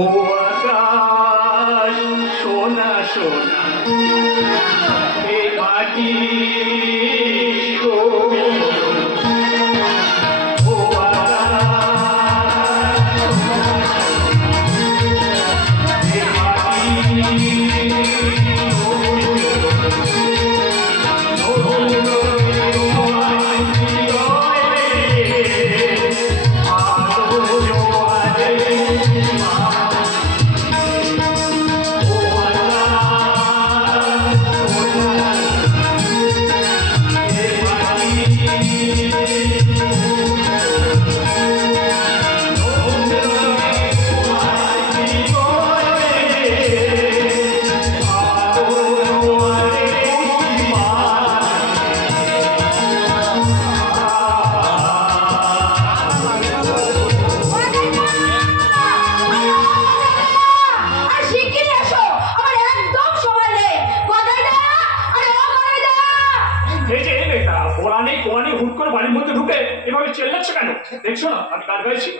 ও আকাশ সোনা সোনা এ মাটি গো। ও আকাশ এ মাটি দেখছো না আমি গান গাইছি।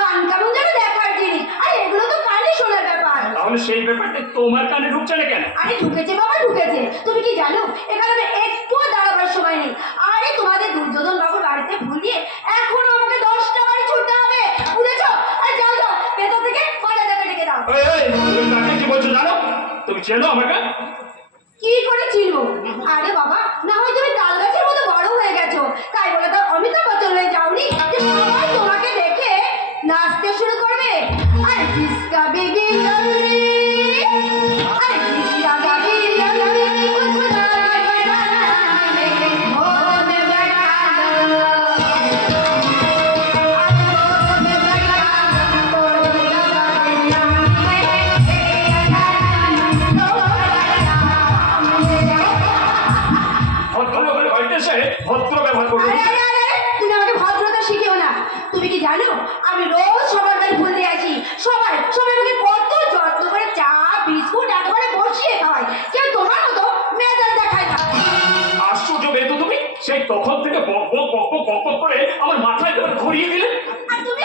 গান কেমন যেন দেখার জিনিস, আর এগুলো তো কানে শোনার ব্যাপার। তাহলে সেই ব্যাপারটা তোমার কানে ঢুকছে না কেন? আরে ঢুকেছে বাবা ঢুকেছে। তুমি কি জানো এখানে একটু দাঁড়াবার সময় নেই। আরে তোমাদের দুর্যোধন বাবুর বাড়িতে ভুল দিয়ে এখনো আমাকে 10টা বাড়ি ছুটতে হবে, বুঝেছো? আরে যাও যাও ভেতর থেকে মজাটাকে ডেকে দাও। এই তুমি কাকে কি বলছো জানো? তুমি চেনো আমাকে? কি করে চিনবো? আরে বাবা না হয় তুমি তাল গাছের মতো বড় হয়ে গেছো, তাই বলে তো অমিতাভ বচ্চন হয়ে যাওনি যে সবাই তোমাকে দেখে নাচতে শুরু করবে। আরে জিসকা বেবি লাভলি, আরে জিসকা বেবি লাভলি খুদা बनाने होने बैठा दो, होने बैठा तो लगा दुनिया में ভদ্র ব্যবহার করবে। তুমি আমাকে ভদ্রতা শিখিও না। তুমি কি জানো আমি রোজ সবার বাড়ি ফুল দিয়ে আসি। সবাই সবাই আমাকে কত যত্ন করে চা বিস্কুট একেবারে বসিয়ে খাওয়ায়, কেউ তোমার মতো মেজাজ দেখায় না। আশ্চর্য বেদু তুমি, সেই তখন থেকে বক বক বক বক বক বক করে আমার মাথায় একেবারে ঘুরিয়ে দিলে। আর তুমি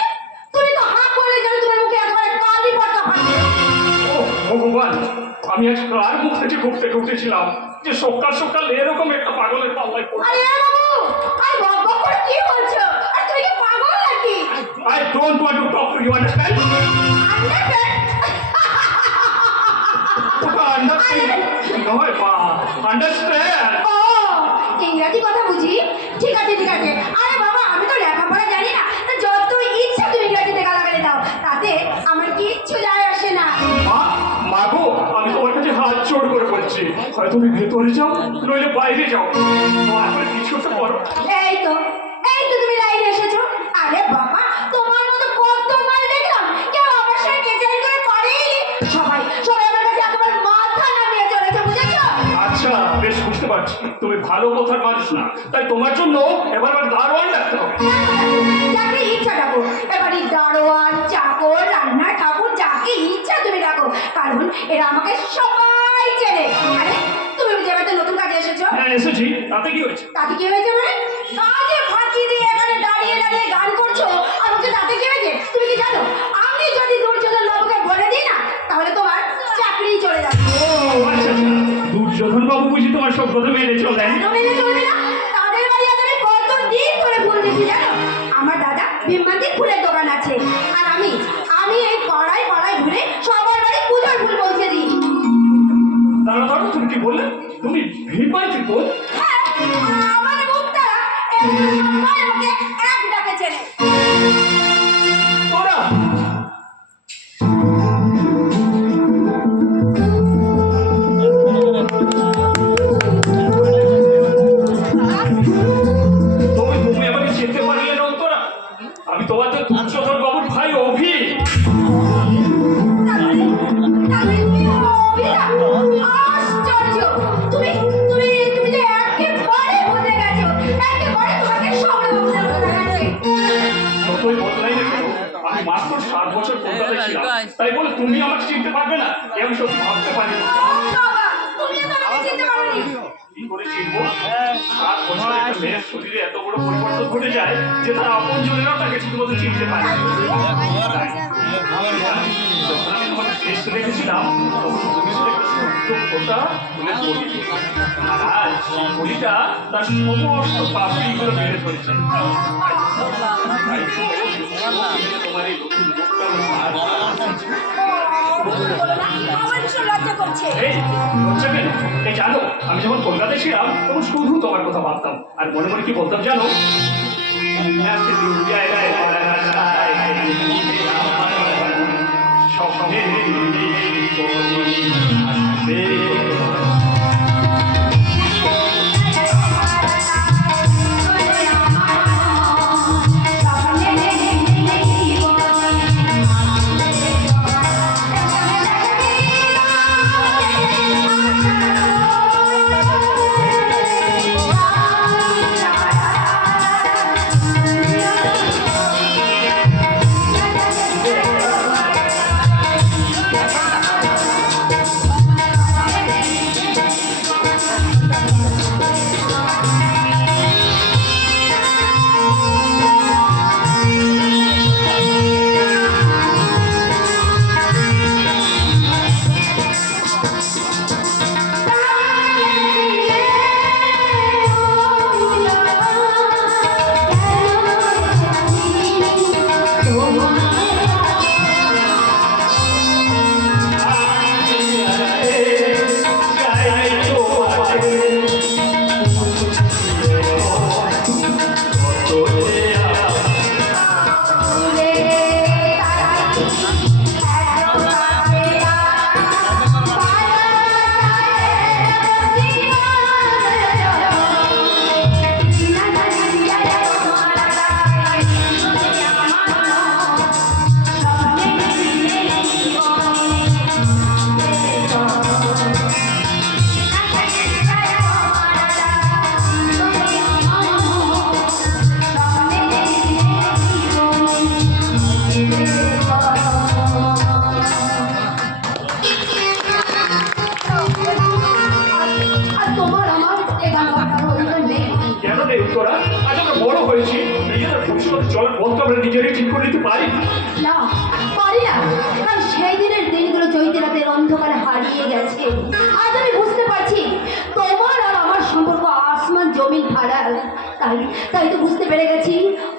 তুমি তো হাত করলে জানো তোমার মুখে একেবারে কালি পড়তা ফাটে। ও ভগবান, আমি আজ কার মুখ থেকে ঘুরতে ঘুরতেছিলাম যে সকাল সকাল এরকম একটা পাগলের পাল্লায় পড়ে। আরে বাবু আরে বক বক করে কি বলছো? আর তুমি কি পাগল নাকি? I don't want to talk to you, understand? Understand? ও ইংরেজি কথা বুঝি? ঠিক আছে ঠিক আছে। আরে বাবা আমি তো লেখাপড়া জানি না, তা যত ইচ্ছা তুমি ইংরেজিতে গালাগালি দাও, তাতে আমার কিচ্ছু যায় আসে না। মাগো আমি তোমার কাছে হাত জোড় করে বলছি, হয় তুমি ভেতরে যাও নইলে বাইরে যাও, তারপরে কিছু একটা করো। এই তো তুমি লাইনে এসেছো। আরে বাবা তোমার মতো কত মাল দেখলাম, কেউ আমার সাথে কেচারি করে পারেই। সবাই সবাই আমার কাছে একবার মাথা নামিয়ে চলেছে, বুঝেছো? আচ্ছা বেশ বুঝতে পারছি তুমি ভালো কথার মানুষ না, তাই তোমার জন্য এবার দারোয়ান ডাকতে হবে। যাকে ইচ্ছা ডাকো, এবারে দারোয়ান চাকর রান্না ঠাকুর যাকে ইচ্ছা তুমি ডাকো, কারণ এরা আমাকে সবাই চেনে। আরে তুমি যে এবার নতুন কাজে এসেছো। হ্যাঁ এসেছি, তাতে কি হয়েছে? তাতে কি হয়েছে মানে? কাজে ফাঁকি দিয়ে এখানে দাঁড়িয়ে দাঁড়িয়ে গান করছো, আর হচ্ছে তাতে কি হয়েছে? তুমি কি জানো আমি যদি দুর্যোধন বাবুকে বলে দিই না তাহলে তোমার চাকরি চলে যাবে। ও আচ্ছা দুর্যোধন বাবু বুঝি তোমার সব কথা মেনে চলেন? মেনে চলবে না? তাদের বাড়ি আজ আমি কতদিন ধরে ফুল দিচ্ছি জানো? আমার দাদা ভীমবান্তির ফুলের দোকান আছে, আর আমি এই পাড়ায় পাড়ায় ঘুরে সবার বাড়ি পূজার ফুল পৌঁছে দিই। দাঁড়া দাঁড়া, তুমি কি বললে? তুমি ভীমবান্তির ফুল? হ্যাঁ, আমার মুখটা সবাই আমাকে এক ডাকে চেনে। তোরা তুমি আমাকে চিনতে পারলে না তোরা? আমি তোমাদের দুর্যোধন বাবুর ভাই অভি। আশ্চর্য, তুমি তুমি তুমি যে একেবারে বদলে গেছো, একেবারে তোমাকে সবাই বদলে গেছে। যতই বদলাই না কেন, আমি মাত্র 7 বছর কলকাতায় ছিলাম, তাই বলে তুমি আমাকে চিনতে পারবে না এ আমি সত্যি ভাবতে পারি না। বাবা তুমি তো আমাকে চিনতে পারোনি। কি করে চিনবো? 7 বছর একটা মেয়ের শরীরে এত বড় পরিবর্তন ঘটে যায় যে তার আপন জনেরাও তাকে ঠিকমতো চিনতে পারে না। শেষ দেখেছিলাম তুমি ছিল একটা ছোট্ট ফোঁটা ফুলের কলি। আর আজ কলিটা তার সমস্ত পাপড়িগুলো মেরে ধরেছে। তোমার এই নতুন রূপটা আমার ভীষণ লজ্জা করছে। এই লজ্জা কেন? এই জানো, আমি যখন কলকাতায় ছিলাম তখন শুধু তোমার কথা ভাবতাম আর মনে মনে কি বলতাম জানো? নিজেরই ঠিক করে নিতে পারি না, পারি না। কারণ সেই দিনের দিনগুলো চৈত্রাতের অন্ধকারে হারিয়ে গেছে। আজ আমি বুঝতে পারছি তোমার আর আমার সম্পর্ক আসমান জমিন ফারাক। তাই তাই তো বুঝতে পেরে গেছি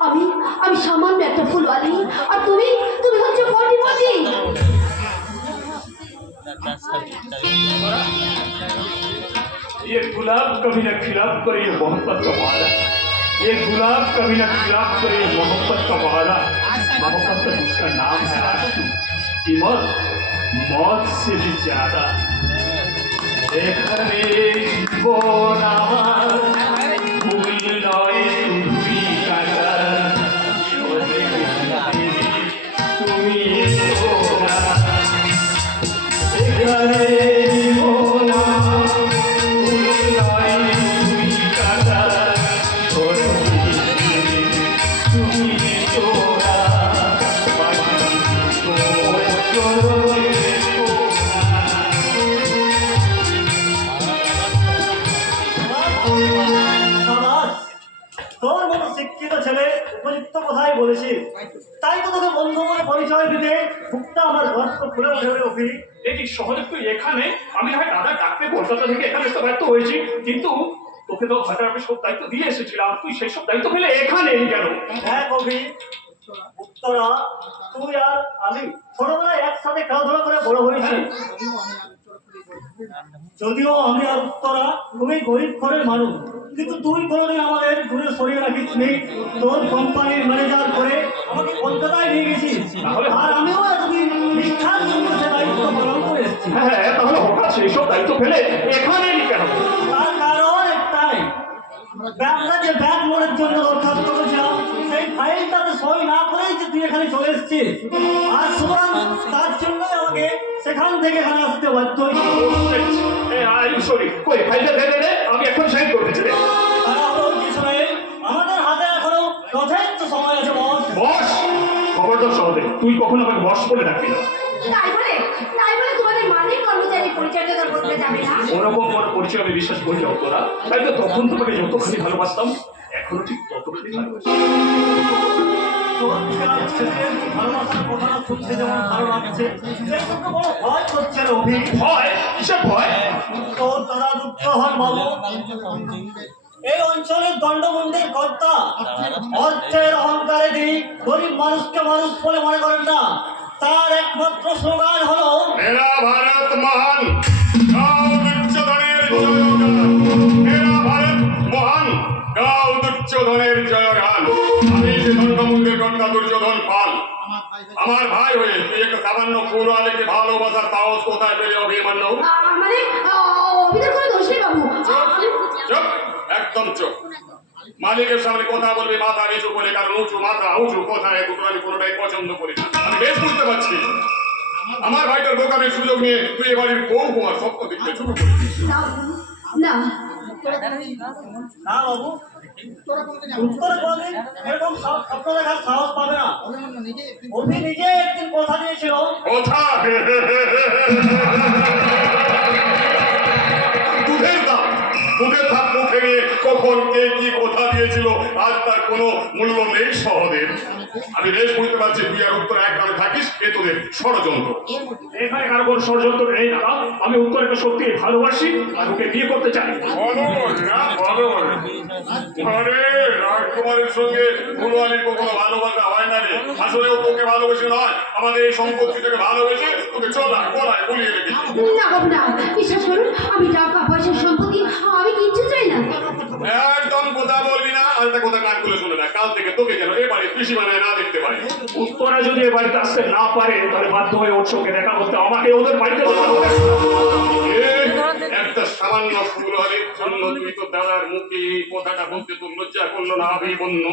আমি আমি সামান্য একটা ফুলওয়ালি আর তুমি তুমি হচ্ছে কোটিপতি। ये गुलाब कभी न खिलाफ करे ये मोहब्बत का वादा, ये गुलाब कभी न खिलाफ करे ये मोहब्बत का वादा। मोहब्बत का उसका नाम है आशू, कीमत मौत से भी ज्यादा। এখানে জীবন আমার ফুল নয় তুমি কাটা, তুমি এখানে জীবন বলেছি তাই তো তোকে বন্ধু করে পরিচয় দিতে বুকটা আমার গর্ত খুলে উঠে অফি। এই সহজে তুই এখানে, আমি না হয় দাদা ডাকতে কলকাতা থেকে এখানে এসে ব্যর্থ হয়েছি, কিন্তু তোকে তো ঘাটার আমি সব দায়িত্ব দিয়ে এসেছিলাম, তুই সেই সব দায়িত্ব ফেলে এখানে এলি কেন? হ্যাঁ কবি, উত্তরা তুই আর আমি ছোটবেলায় একসাথে খেলাধুলা করে বড় হয়েছি। যদিও আমি আর উত্তরা খুবই গরিব ঘরের মানুষ, কিন্তু তুই কোনোদিন আমাদের দূরে সরিয়ে রাখিস নি। তোর কোম্পানির ম্যানেজার করে আমাকে কলকাতায় নিয়ে গেছিস, আর আমিও এতদিন নিষ্ঠার জন্য সে দায়িত্ব পালন করে এসেছি। হ্যাঁ, তাহলে হঠাৎ সেই সব দায়িত্ব ফেলে এখানে এলি কেন? তার কারণ একটাই, ব্যাগটা যে ব্যাগ লোডের জন্য দরখাস্ত করেছিলাম সেই ফাইলটাতে সই না করেই যে তুই এখানে চলে এসেছিস, আর সুতরাং তার জন্যই আমাকে সেখান থেকে এখানে আসতে বাধ্য হয়েছি। ফাইলটা দে, আমি এখন সাইন করে দিচ্ছি। আমাদের হাতে এখনো যথেষ্ট সময় আছে বস। বস খবরদার শহরে তুই কখনো আমাকে বস বলে ডাকবি না। তাই বলে তোমাদের মালিক কর্মচারী পরিচর্যা করতে যাবে না? ওরকম কোনো পরিচয় আমি বিশ্বাস করি না তোরা, তাই তো তখন তোমাকে যতখানি ভালোবাসতাম এখনো ঠিক ততখানি ভালোবাসি। চোখকার ছেলের ভালোবাসার কথাটা শুনতে যেমন ভালো লাগছে, সেরকম তো বড় ভয় করছে রে অভি। ভয়? কিসের ভয়? তো তারা দুঃখ হন বাবু। এই অঞ্চলের দণ্ডমন্দির কর্তা অর্থের অহংকারে তিনি গরিব মানুষকে মানুষ বলে মনে করেন না। তার একমাত্র স্লোগান হলো मेरा भारत महान गाओ दुर्योधনের জয়গান। मेरा भारत মহান গাও দুর্যোধনের জয়গান। আমি যে দণ্ডমুন্ডের কর্তা দুর্যোধন পাল, আমার ভাই হয়ে তুই একটা সামান্য ফুলওয়ালিকে ভালোবাসার সাহস কোথায় পেলে অভিমান্য? মানে অভিদের কোনো দোষ নেই বাবু। চুপ, একদম চুপ। মালিকের সামনে কথা বলবি মাথা নিচু করে, কারণ উঁচু মাথা উঁচু কথায় দুটো আমি কোনোটাই পছন্দ করি না। আমি বেশ বুঝতে পারছি আমার ভাইটার দোকানের সুযোগ নিয়ে তুই এবারের বউ কুমার স্বপ্ন দেখতে শুরু করছিস। না না না বাবু, উত্তরে বলেন এরকম স্বপ্ন দেখার সাহস পাবে না। অভি নিজে একদিন কথা দিয়েছিল। কথা দুধের ধাপ মুখে নিয়ে কখন কে কি কথা দিয়েছিল আজ তার কোনো মূল্য নেই সহদেব। আমি বেশ বুঝতে পারছি তুই আর উত্তর এক গ্রামে থাকিস, এ তোদের ষড়যন্ত্র। এখানে কারো কোনো ষড়যন্ত্র নেই দাদা। আমি উত্তরকে সত্যি ভালোবাসি আর ওকে বিয়ে করতে চাই। আরে রাজকুমারের সঙ্গে ফুলওয়ালির কখনো ভালোবাসা হয় না রে। আসলে ও তোকে ভালোবেসে নয়, আমাদের এই সম্পত্তিটাকে ভালোবেসে তোকে চলায় বলায় বলিয়ে রেখেছি। না বাবু না, বিশ্বাস করুন আমি টাকা পয়সা সম্পত্তি আমি কিচ্ছু চাই না। একদম কথা বলবি না। আর একটা কথা কান খুলে শুনে না, কাল থেকে তোকে যেন এবারে কৃষি বানায় না দেখতে পাই। উত্তরা যদি এ বাড়িতে আসতে না পারে তাহলে বাধ্য হয়ে ওর সঙ্গে দেখা করতে আমাকে ওদের বাড়িতে যেতে হবে। একটা সামান্য ফুলওয়ালির জন্য তুই তো দাদার মুখে এই কথাটা বলতে তোর লজ্জা করলো না অভিমন্য?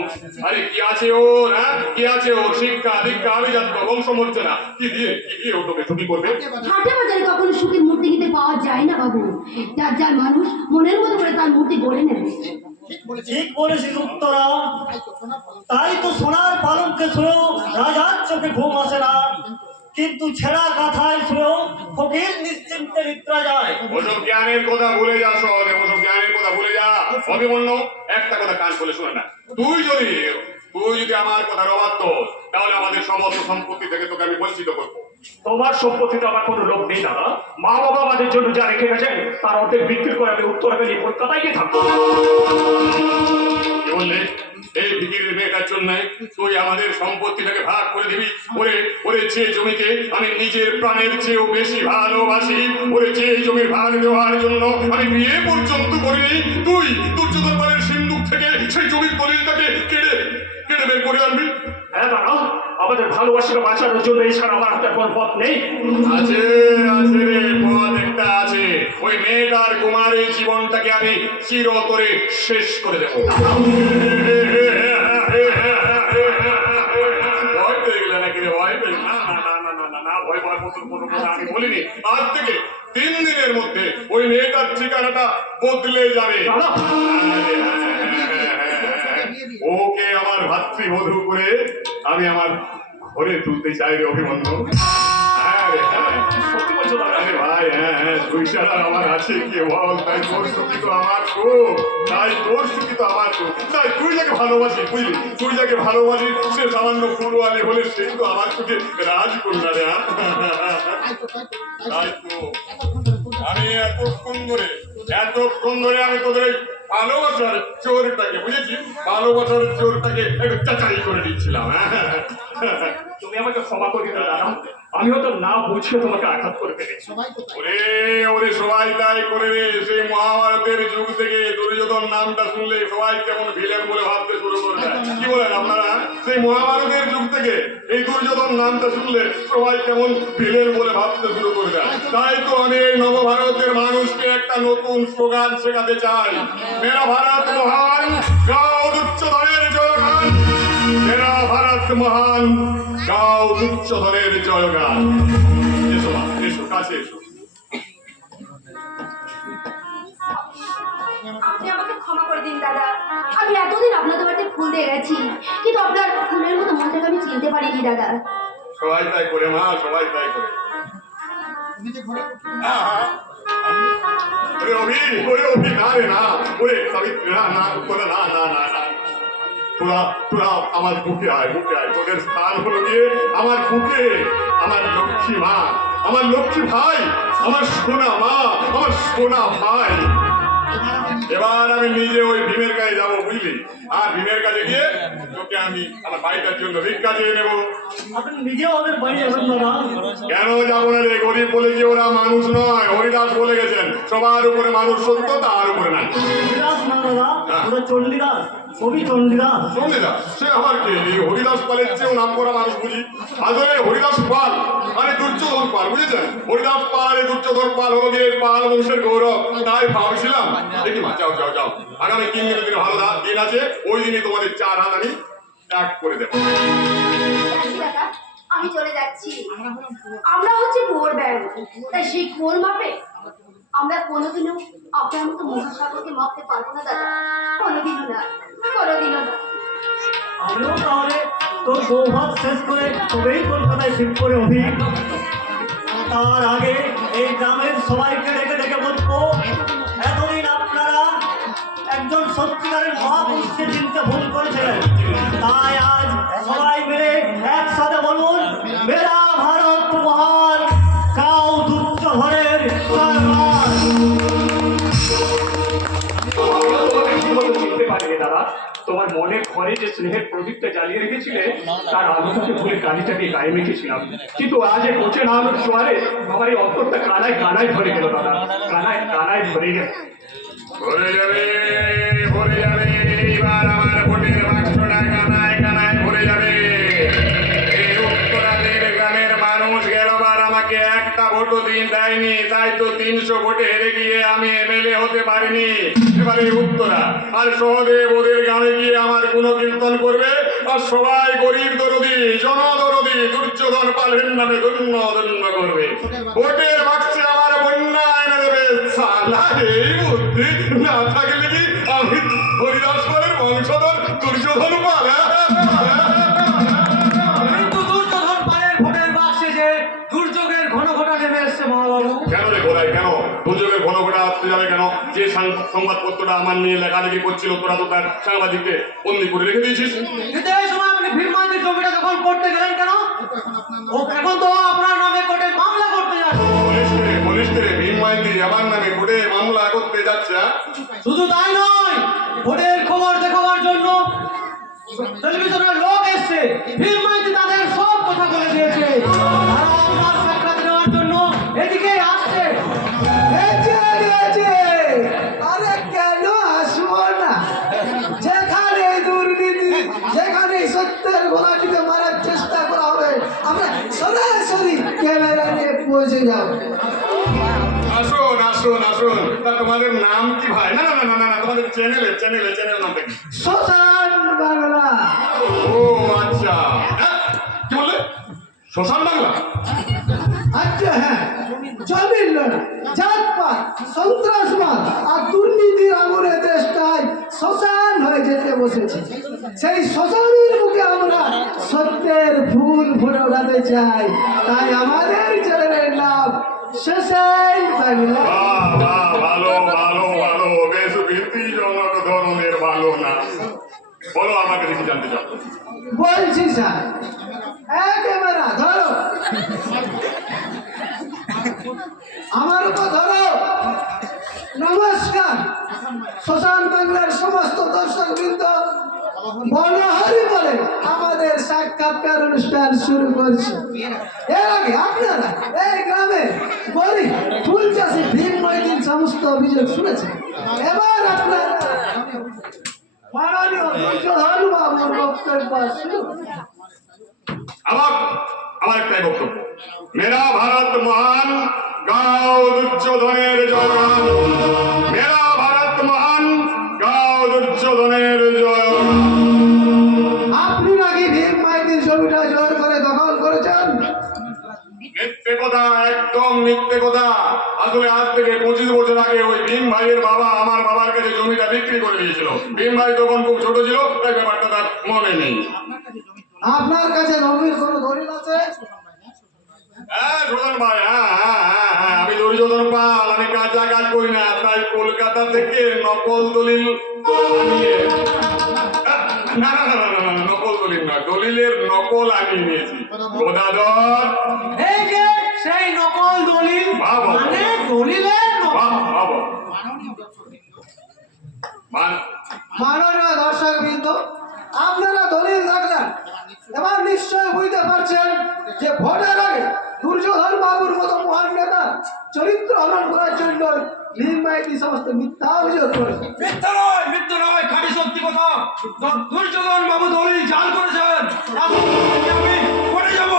আরে কি আছে ওর, হ্যাঁ কি আছে ওর? শিক্ষা দীক্ষা আভিজাত্য বংশমর্যাদা কি দিয়ে ও তোকে ছুটি করবে? হাটে বাজারে কখনো সুখের মূর্তি কিনতে পাওয়া যায় না বাবু। যার যার মানুষ মনের মতো করে তার মূর্তি গড়ে নেয়। ঠিক বলেছিস উত্তরা। তাই তো সোনার পালঙ্কে শুয়েও রাজার চোখে ঘুম আসে না, কিন্তু ছেঁড়া কাঁথায় শুয়েও ফকির নিশ্চিন্তে নিদ্রা যায়। ওসব জ্ঞানের কথা ভুলে যা সহজে, ওসব জ্ঞানের কথা ভুলে যা অভিমন্য। একটা কথা কান খুলে শুনে না, তুই যদি আমার কথার অবাধ্য তাহলে আমাদের সমস্ত সম্পত্তি থেকে তোকে আমি বঞ্চিত করবো। তোমার সম্পত্তিতে আমার কোনো লোক নেই দাদা। মা বাবা আমাদের জন্য যা রেখে গেছে তার অর্ধেক বিক্রি করে আমি উত্তরাকে নিয়ে কলকাতায় গিয়ে থাকবো। কি বললে? এই ফিকিরের মেয়েটার জন্য তুই আমাদের সম্পত্তিটাকে ভাগ করে দিবি? ওরে যে জমিকে আমি নিজের প্রাণের চেয়েও বেশি ভালোবাসি, ওরে যে জমির ভাগ দেওয়ার জন্য আমি বিয়ে পর্যন্ত করিনি, তুই দুর্যোধন পালের সিন্ধুক থেকে সেই জমির দলিলটাকে কেড়ে বের করে আনবি? হ্যাঁ দাদা, আমাদের ভালোবাসাকে বাঁচানোর জন্য এছাড়া আমার হাতে কোনো পথ নেই। আছে রে, পথ একটা আছে। ওই মেয়েটার কুমারের জীবনটাকে আমি চিরতরে শেষ করে দেবো। ভয় পেয়ে গেলে নাকি রে? ভয় পেয়ে না, ভয় পাওয়ার মতন কোনো কথা আমি বলিনি। আজ থেকে 3 দিনের মধ্যে ওই মেয়েটার ঠিকানাটা বদলে যাবে। ওকে আমার ভাতৃবধূ করে আমি আমার ঘরে তুলতে চাই রে অভিমন্যু। হ্যাঁ রে, হ্যাঁ সত্যি বলছো দাদা? আরে ভাই, হ্যাঁ তুই ছাড়া আমার আছে কি বল? তাই তোর সুখী তো আমার সুখ, তাই তুই যাকে ভালোবাসিস, বুঝলি, তুই যাকে ভালোবাসিস সে সামান্য ফুলওয়ালি হলে সে তো আমার চোখে রাজকন্যা রে। তাই তো আমি এতক্ষণ ধরে আমি তোদের এই ভালোবাসার চোরটাকে, বুঝেছি, ভালোবাসার চোরটাকে একটু চাচাই করে দিচ্ছিলাম। তুমি আমাকে ক্ষমা করে দিও দাদা। আমি হয়তো না বুঝিয়ে তোমাকে আঘাত করে ফেলেছি। ওরে সবাই তাই করে রে। সেই মহাভারতের যুগ থেকে দুর্যোধন নামটা শুনলে সবাই কেমন ভিলেন বলে ভাবতে শুরু করে দেয়। কি বলেন আপনারা? সেই মহাভারতের যুগ থেকে এই দুর্যোধন নামটা শুনলে সবাই কেমন ভিলেন বলে ভাবতে শুরু করে দেয়। তাই তো আমি এই নবভারতের মানুষকে একটা নতুন স্লোগান শেখাতে চাই। মেরা ভারত মহান, গাও দুর্যোধনের জয়গান। মেরা ভারত মহান, গাও দুর্যোধনের জয়গান। এসো মা, এসো কাছে এসো। আপনি আমাকে ক্ষমা করে দিন দাদা। আমি এতদিন আপনাদের বাড়িতে ফুল দিয়ে গেছি, কিন্তু আপনার ফুলের মতো মনটাকে আমি চিনতে পারিনি দাদা। সবাই তাই করে মা, সবাই তাই করে। ওরে অভি, না রে না, ওরে সাবিত্রী, না না না না না না। তোরা তোরা আমার বুকে আয়, বুকে আয়। তোদের স্থান হলো গিয়ে আমার বুকে। আমার লক্ষ্মী মা, আমার লক্ষ্মী ভাই, আমার সোনা মা, আমার সোনা ভাই। এবার আমি নিজে ওই ভীমের কাছে যাবো, বুঝলি? আর ভীমের কাছে গিয়ে তোকে আমি আমার বাড়িটার জন্য ভিক্ষা চেয়ে নেবো। আপনি নিজেও ওদের বাড়ি যাবেন দাদা? কেন যাবো না রে? গরিব বলে কি ওরা মানুষ নয়? হরিদাস বলে গেছেন সবার উপরে মানুষ সত্য, তার উপরে নাই। হরিদাস না দাদা, ওরা চণ্ডীদাস, কবি চণ্ডীদাস। চণ্ডীদাস সে আবার কে? এই হরিদাস পালের চেয়েও নাম করা মানুষ বুঝি। আসলে হরিদাস পাল আরে দুর্যোধন পাল, বুঝেছেন? হরিদাস পাল আরে দুর্যোধন পাল হলো গিয়ে পাল বংশের গৌরব। তাই ভাবছিলাম দেখি মা, যাও যাও যাও, আগামী 3 দিনের দিন ভালো দিন আছে, ওই দিনই তোমাদের 4 হাত আমি এক করে দেবো। যাচ্ছি দাদা, আমি চলে যাচ্ছি। আমরা হচ্ছে কুয়োর ব্যাং, তাই সেই কুয়োর মাপে আমরা কোনোদিনও আপনার মতো মহাসাগরকে মাপতে পারবো না দাদা। কোনোদিনও না, কোনোদিনও না। আমিও তাহলে তোর বৌভাত শেষ করে তবেই কলকাতায় শিফট করে অভি। তার আগে এই গ্রামের সবাইকে ডেকে ডেকে বলবো, এতদিন আপনারা একজন সত্যিকারের মহাপুরুষকে চিনতে ভুল করেছিলেন। তাই আজ সবাই মিলে একসাথে বলুন, মেরা ভারত মহান, কাউ দুর্যোধনের সরকার। তোমাকে ঠিকমতো চিনতে পারিনি দাদা। তোমার মনের ঘরে যে স্নেহের প্রদীপটা জ্বালিয়ে রেখেছিলে তার আলোটাকে ভুলে কালিটাকে গায়ে মেখেছিলাম, কিন্তু আজ এই কোচে নামের জোয়ারে আমার এই অন্তরটা কানায় কানায় ভরে গেল দাদা, কানায় কানায় ভরে গেল। ভরে যাবে, ভরে যাবে, এইবার আমার ভোটের বাক্সটা কানায় কানায় ভরে যাবে। এই উত্তরাদের গ্রামের মানুষ গেলবার আমাকে একটা ভোটও দেয়নি, তাই তো 300 ভোটে হেরে গিয়ে আমি এমএলএ হতে পারিনি। এবারে উত্তরা আর সহদেব ওদের গ্রামে গিয়ে আমার গুণকীর্তন করবে, আর সবাই গরিব দরদি, জনদরদি দুর্যোধন পালের নামে ধন্য ধন্য করবে। ভোটের বাক্সে আমার বন্যা এনে দেবে। সালা এই বুদ্ধি না থাকলে কি আমি হরিদাস পালের বংশধর দুর্যোধন পাল? কিন্তু দুর্যোধন পালের ভোটের বাক্সে যে দুর্যোগের ঘনঘটা নেমে এসছে মহাবাবু। কেন রে গোড়াই, কেন দুর্যোগের ঘনঘটা আসতে যাবে কেন? যে সংবাদপত্রটা আমার নিয়ে লেখালেখি করছিল তোরা তো তার সাংবাদিককে বন্দি করে রেখে দিয়েছিস। কিন্তু এই সময় আপনি ভীমমাইতির জমিটা দখল করতে গেলেন কেন? ও এখন তো আপনার নামে কোর্টে মামলা করতে যাচ্ছে। বলিস রে ভীম মাইতি আমার নামে কোর্টে মামলা করতে যাচ্ছে? শুধু তাই নয়, ভোটের খবর দেখাবার জন্য টেলিভিশনের লোক এসছে। ভীমমাইতি তাদের সব কথা বলে দিয়েছে। তারা আপনার সাক্ষাৎ নেওয়ার জন্য এদিকে আসছে। আরে কেন আসবো না? যেখানে দুর্নীতি, যেখানে সত্যের গোলাটিকে মারার চেষ্টা করা হবে, আমরা সরাসরি ক্যামেরা নিয়ে পৌঁছে যাব। আসুন আসুন আসুন। তা তোমাদের নাম কি ভাই? না না না না না, তোমাদের চ্যানেল নামটা কি? শ্মশান বাংলা। ও আচ্ছা, হ্যাঁ কি বললে? শ্মশান বাংলা? আচ্ছা হ্যাঁ, জমির লড়াই, জাতপাত, সন্ত্রাসবাদ আর দুর্নীতির আগুনে দেশটায় শ্মশান হয়ে যেতে বসেছে। সেই শ্মশানের মুখে আমরা সত্যের ফুল ফুলে ওঠাতে চাই। তাই আমাদের চ্যানেলের নাম শ্মশান বাংলা। বাহ বাহ, ভালো ভালো ভালো, বেশ ভীতিজনক ধরনের ভালো না। বলো আমাকে দেখি জানতে চাও। বলছি স্যার, ক্যামেরা ধরো, আমার উপর ধরো। নমস্কার, শ্মশান বাংলার সমস্ত দর্শক বৃন্দ, বনহারি বলে আমাদের সাক্ষাৎকার অনুষ্ঠান শুরু করছি। এর আগে আপনারা এই গ্রামে গরিব ফুল চাষি ভীমমাইতির সমস্ত অভিযোগ শুনেছেন। এবার আপনারা মাননীয় দুর্যোধন বাবুর বক্তব্য শুরু করুন। আমার একটাই বক্তব্য, মেরা ভারত মহান, গাও দুর্যোধনের জয়গান। মেরা ভারত মহান, গাও দুর্যোধনের জয়গান। আপনি নাকি ভীমমাইতির জমিটা জোর করে দখল করেছেন? মিথ্যে কথা, একদম মিথ্যে কথা। আসলে আজ থেকে 25 বছর আগে ওই ভীম ভাইয়ের বাবা আমার বাবার কাছে জমিটা বিক্রি করে দিয়েছিল। ভীম ভাই তখন খুব ছোট ছিল, তাই ব্যাপারটা তার মনে নেই। আপনার কাছে জমির কোনো দলিল আছে? হ্যাঁ সুজন ভাই, হ্যাঁ, আমি দুর্যোধন পাল, আমি কাঁচা কাজ করি না, তাই কলকাতা থেকে নকল দলিল আনিয়ে না না না না না, না, নকল দলিল নয়, দলিলের নকল আমি নিয়েছি গদাধর। এই যে সেই নকল দলিল, বাবা। মানে দলিলের নকল। বাহ, বাহ, বাহ। মাননীয় দর্শক বৃন্দ, আপনারা দলিল দেখলেন, এবার নিশ্চয় বুঝতে পারছেন যে ভোটের আগে দুর্যোধন বাবুর মতো মহান নেতা চরিত্র হনন করার জন্য নির্মাইতি সমস্ত মিথ্যা অভিযোগ করেছে। মিথ্যা নয়, খাঁটি সত্যি কথা। দুর্যোধন বাবু দলিল জাল করেছেন। আমি কোর্টে যাব।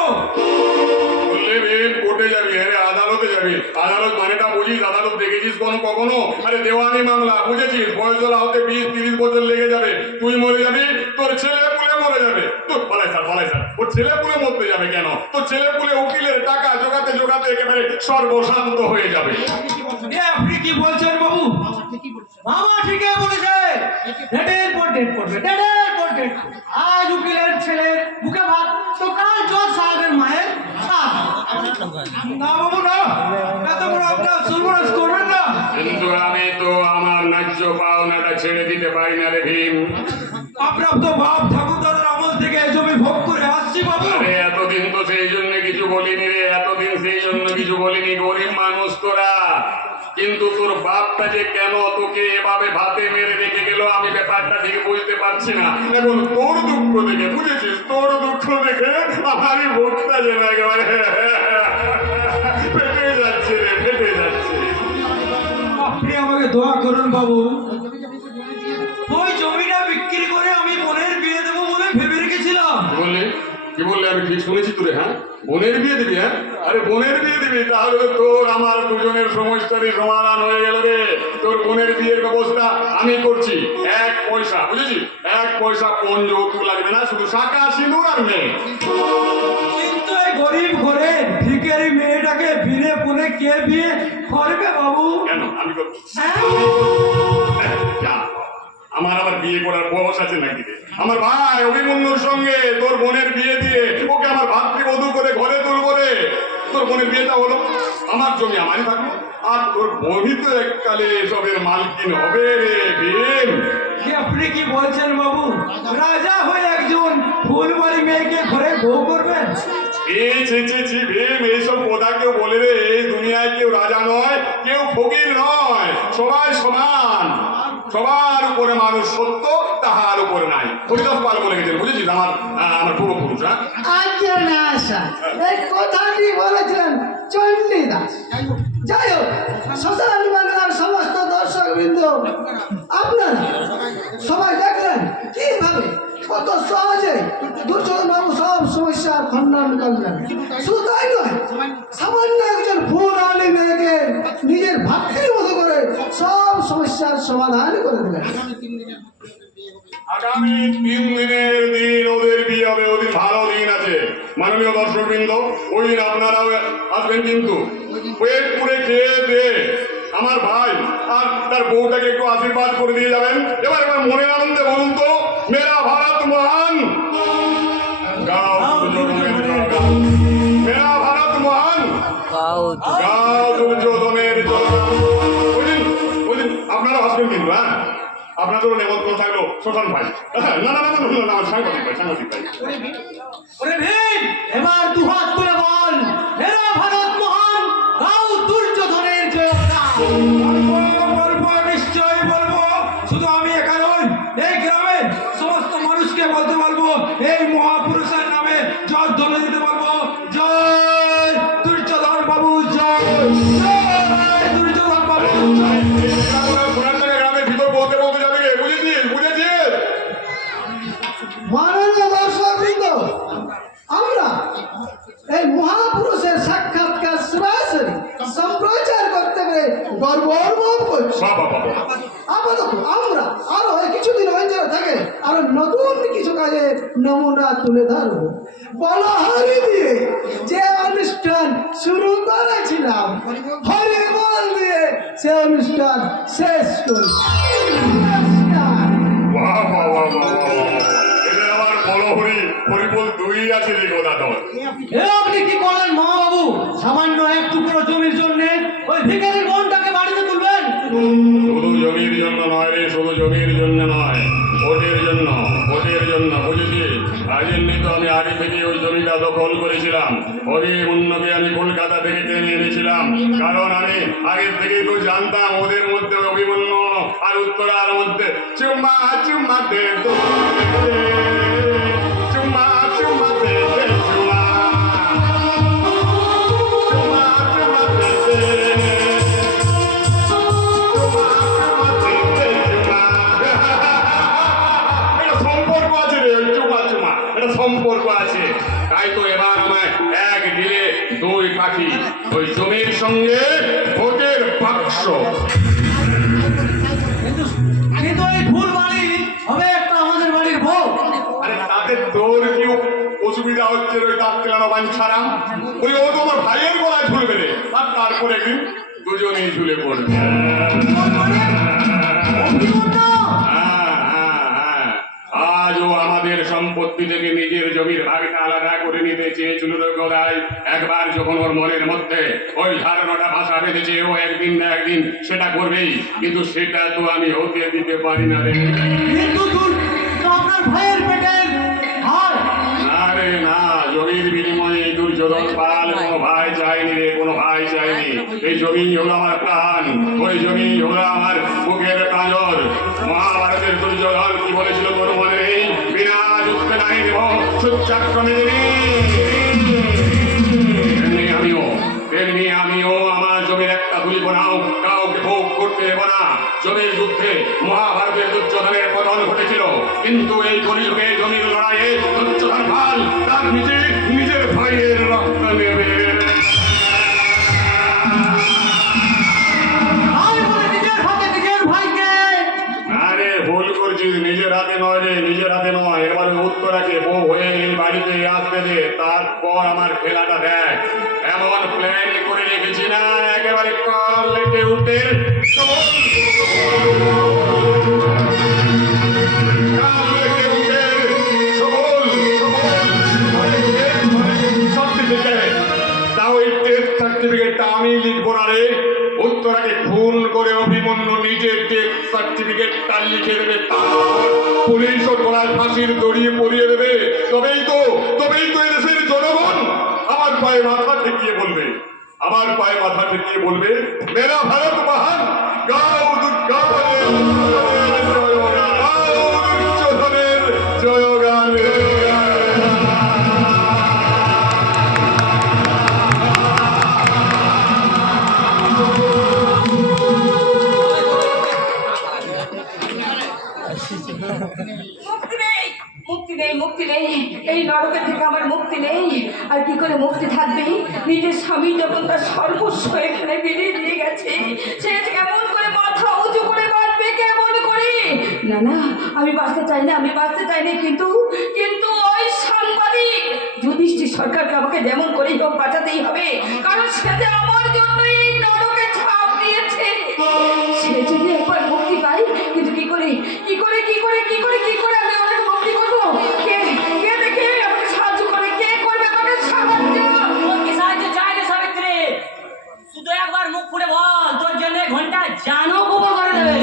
বললে বেন কোর্টে যাবি? আরে আদালতে যাবি। আদালত মানেটা বুঝিস? আদালত দেখেছিস কখনো? আরে দেওয়ানি মামলা, বুঝেছিস? বয়স হলে হতে 20-30 বছর লেগে যাবে, তুই মরে যাবি, তোর ছেলে পুলে মরে যাবে। তোর পালাই স্যার ওর ছেলে পুলে মরতে যাবে কেন? তোর ছেলে পুলে উকিলের টাকা জোগাতে জোগাতে একেবারে সর্বশান্ত হয়ে যাবে। আপনি কি বলছেন বাবু? মামা ঠিকই বলেছে। ডেটের পর ডেট করবে, ডেটের পর ডেট। আজ উকিলের ছেলে বুকে ভাত, তো কাল জজ সাহেবের মায়ের সাথ। না বাবু না, এত বড় আপনার সর্বনাশ করবেন না। কিন্তু আমি তো আমার ন্যায্য পাওনাটা ছেড়ে দিতে পারি না রে ভীম। আপনার তো বাপ ঠাকুর দাদার আমল থেকে এই জমি ভোগ করে আসছি বাবু। আরে এতদিন তো সেই জন্য কিছু বলিনি রে, এতদিন সেই জন্য কিছু বলিনি, গরিব মানুষ তোরা। কিন্তু তোর বাপটা যে কেন তোকে এভাবে ভাতে মেরে রেখে গেল আমি ব্যাপারটা ঠিক বুঝতে পারছি না। এখন তোর দুঃখ দেখে, বুঝেছিস, তোর দুঃখ দেখে আমারই ভোটটা যেন একেবারে ফেটে যাচ্ছে রে, ফেটে যাচ্ছে। আপনি আমাকে দোয়া করুন বাবু। ওই জমিটা বিক্রি করে আমি বোনের বিয়ে দেবো বলে ভেবে রেখেছিলাম। কি বললে আমি ঠিক শুনেছি তোরে? হ্যাঁ, বোনের বিয়ে দিবি? হ্যাঁ, আরে বোনের বিয়ে দিবি? তাহলে তো তোর আমার দুজনের সমস্যারই সমাধান হয়ে গেল রে। তোর বোনের বিয়ের ব্যবস্থা আমি করছি। 1 পয়সা, বুঝেছিস, 1 পয়সা কোন যৌতুক লাগবে না, শুধু শাঁখা সিঁদুর আর মেয়ে। কিন্তু এই গরিব ঘরে ভিখারি মেয়েটাকে বিনে পুনে কে বিয়ে করবে বাবু? কেন আমি করবো? হ্যাঁ? যা, আমার আবার বিয়ে করার বয়স আছে নাকি রে? আমার ভাই অভিমন্যুর সঙ্গে তোর বোনের বিয়ে দিয়ে ওকে আমার ভাতৃবধূ করে ঘরে তুলবো রে। তোর বোনের বিয়েটা হলো, আমার জমি আমারই থাকলো, আর তোর বোনই তো এককালে এসবের মালকিন হবে রে ভীম। কি আপনি কি বলছেন বাবু? রাজা হয়ে একজন ফুলবাড়ি মেয়েকে ঘরে বউ করবেন? এই ছি ভীম, এইসব কথা কেউ বলে রে? এই দুনিয়ায় কেউ রাজা নয়, কেউ ফকির নয়, সবাই সমান। সবার উপরে মানুষ সত্য, তাহার উপরে নাই। হরিদাস পাল বলে গেছেন, বুঝেছিস, আমার পূর্বপুরুষ। হ্যাঁ, আচ্ছা না আশা, এই কথাটি বলেছিলেন চণ্ডীদাস। যাই হোক, সোশ্যাল বাংলার সমস্ত দর্শক বৃন্দ, আপনারা সবাই দেখলেন কিভাবে কত সহজে দুর্যোধন বাবু সব সমস্যার খণ্ডন করলেন। শুধু তাই নয়, সামান্য একজন ফুলওয়ালি মেয়েকে নিজের ভাতৃর মতো করে সব সমস্যার সমাধান করে দিলেন। আগামী 3 দিনের দিন ওদের বিয়ে হবে, ওদের ভালো দিন আছে। মাননীয় দর্শকবৃন্দ, ওই দিন আপনারাও আসবেন, কিন্তু পেট পুড়ে খেয়ে দিয়ে আমার ভাই আর তার বউটাকে একটু আশীর্বাদ করে দিয়ে যাবেন। এবার মনের আনন্দে বলুন তো, মেরা ভারত মহান, গাও দুর্যোধনের জয় গাও। মেরা ভারত মহান, গাও দুর্যোধনের জয়। ওই দিন আপনারা আসবেন কিন্তু। হ্যাঁ, আপনাদেরও নেমন্ত্রণ থাকলো শোষণ ভাই। না না না না না, আমার সাংবাদিক ভাই, সাংবাদিক ভাই। ওরে ভীম, এবার দুহাত তুলে বল, মেরা ভারত মহান, গাও দুর্যোধনের জয়গান। বলবো, নিশ্চয় বলবো। শুধু আমি একা নই, এই গ্রামে সমস্ত মানুষকে বলতে বলবো, এই মহাপুরুষের নামে জয় ধরে দিতে বলবো, জয় দুর্যোধন বাবু, জয় জয় দুর্যোধন বাবু, জয়। গ্রামের ভিতর বলতে বলতে যাবে রে, বুঝেছিস, বুঝেছিস? মাননীয় দর্শক বৃন্দ, আমরা এই মহাপুরুষের সাক্ষাৎকার সরাসরি সম্প্রচার করতে পেরে গর্ব অনুভব করছি। আপাতত আমরা আরো কিছুদিন অঞ্চলে থাকে আরো নতুন কিছু কাজের নমুনা তুলে ধরবো। বলহারি দিয়ে যে অনুষ্ঠান শুরু করেছিলাম, হরিবল দিয়ে সে অনুষ্ঠান শেষ করছি। বাহ বাহ বাহ বাহ বাহ, এদের আমার বড় হরিবল 2 আছে রে গদাধর। আপনি কি করলেন মহাবাবু? সামান্য এক টুকরো জমির জন্য ওই ভিখারির বোনটাকে বাড়িতে তুলবেন? শুধু জমির জন্য নয় রে, শুধু জমির জন্য নয়, ভোটের জন্য, ভোটের দখল করেছিলাম। অভিমন্যুকে আমি কলকাতা থেকে টেনে এনেছিলাম, কারণ আমি আগে থেকেই তো জানতাম ওদের মধ্যে অভিমন্যু আর উত্তরার মধ্যে চুম্মা চুম্মা দে দে, চুম্মা চুম্মা দে দে, চুম্মা চুম্মা চুম্মা দে দে, চুম্মা চুম্মা দে দে, চুম্মা। এটা সম্পর্ক আছে রে, ওই চুম্মা চুম্মা, এটা সম্পর্ক আছে। তাই তো এবার আমায় এক ঢিলে দুই পাখি, ওই জমির সঙ্গে ভোটের বাক্স। কিন্তু এই ফুল বাড়ি হবে একটা আমাদের বাড়ির বউ। আরে তাদের তোর কি অসুবিধা হচ্ছে ওই দাঁত কেলানো বাঞ্ছারা? ওই ও তো আমার ভাইয়ের গলায় ঝুলবে রে, আর তারপরে একদিন দুজনেই ঝুলে পড়বে। আজও আমাদের সম্পত্তি থেকে নিজের জমির ভাগটা আলাদা করে নিতে চেয়েছিল গলায়। একবার যখন ওর মনের মধ্যে ওই ধারণাটা ভাষা বেঁধেছে, ও একদিন না একদিন সেটা করবেই, কিন্তু সেটা তো আমি হতে দিতে পারি না রে। কিন্তু আপনার ভাইয়ের পেটের ভাই। আরে না, জমির বিনিময়ে দুর্যোধন পাল কোনো ভাই চাইনি রে, কোনো ভাই চাইনি। এই জমি হলো আমার প্রাণ, ওই জমি হলো আমার বুকের প্রাঞ্জল। মহাভারতের দুর্যোধন কি বলেছিল তোর মনে নেই? বিনা যুদ্ধে নাই দেব সূর্যাক্রমে তেমনি আমিও আমার জমির একটা তুলিব না, কাউকে ভোগ করতে দেব না। জমির যুদ্ধে মহাভারতের দুর্যোধনের পতন ঘটেছিল, কিন্তু এই কলিযুগে জমির লড়াইয়ে দুর্যোধন পাল তার নিজের ভাইয়ের রক্ত নেবে। আরে ভুল করছিস, নিজের হাতে নয় রে, নিজের হাতে নয়। এবার উত্তরাকে বউ হয়ে এই বাড়িতে আসতে দে, তারপর আমার খেলাটা দেখ। এমন প্ল্যান করে রেখেছি না, একেবারে কাল লেগে উঠে আমি লিখবো না রে। উত্তরাকে খুন করে অভিমন্যু নিজের ডেথ সার্টিফিকেটটা লিখে দেবে, তারপর পুলিশ ওর গলায় ফাঁসির দড়িয়ে পরিয়ে দেবে। তবেই তো এদেশের জনগণ আমার পায়ে মাথা ঠেকিয়ে বলবে, আমার পায়ে মাথা ঠেকিয়ে বলবে, মেরা ভারত মহান, গাও দুর্গানের জয়গান, গাও দুর্যোধনের জয়গান। মুক্তি নেই, মুক্তি নেই, মুক্তি নেই, এই নরকের থেকে আমার মুক্তি নেই। আর কি করে মুক্তি থাকবে? নিজের স্বামী যখন তার সর্বস্ব এখানে বিলিয়ে দিয়ে গেছে, সে কেমন করে মাথা উঁচু করে বাঁচবে, কেমন করে? না না, আমি বাঁচতে চাই না, আমি বাঁচতে চাই না, কিন্তু কিন্তু ওই সাংবাদিক যুধিষ্ঠির সরকারকে আমাকে যেমন করেই হোক বাঁচাতেই হবে, কারণ সে যে আমার জন্য এই নরকে ছাপ দিয়েছে। সে যদি একবার মুক্তি পাই, কিন্তু কি করে কি করে কি করে কি করে কি করে আমি ওনাকে মুক্তি করবো? কে কে দেখে আমাকে সাহায্য করে? কে করবে আমাকে সাহায্য? তোর কি সাহায্য চাই রে সাবিত্রী? শুধু একবার মুখ ফুটে বল, তোর জন্য ঘন্টা জানো কবর করে দেবে।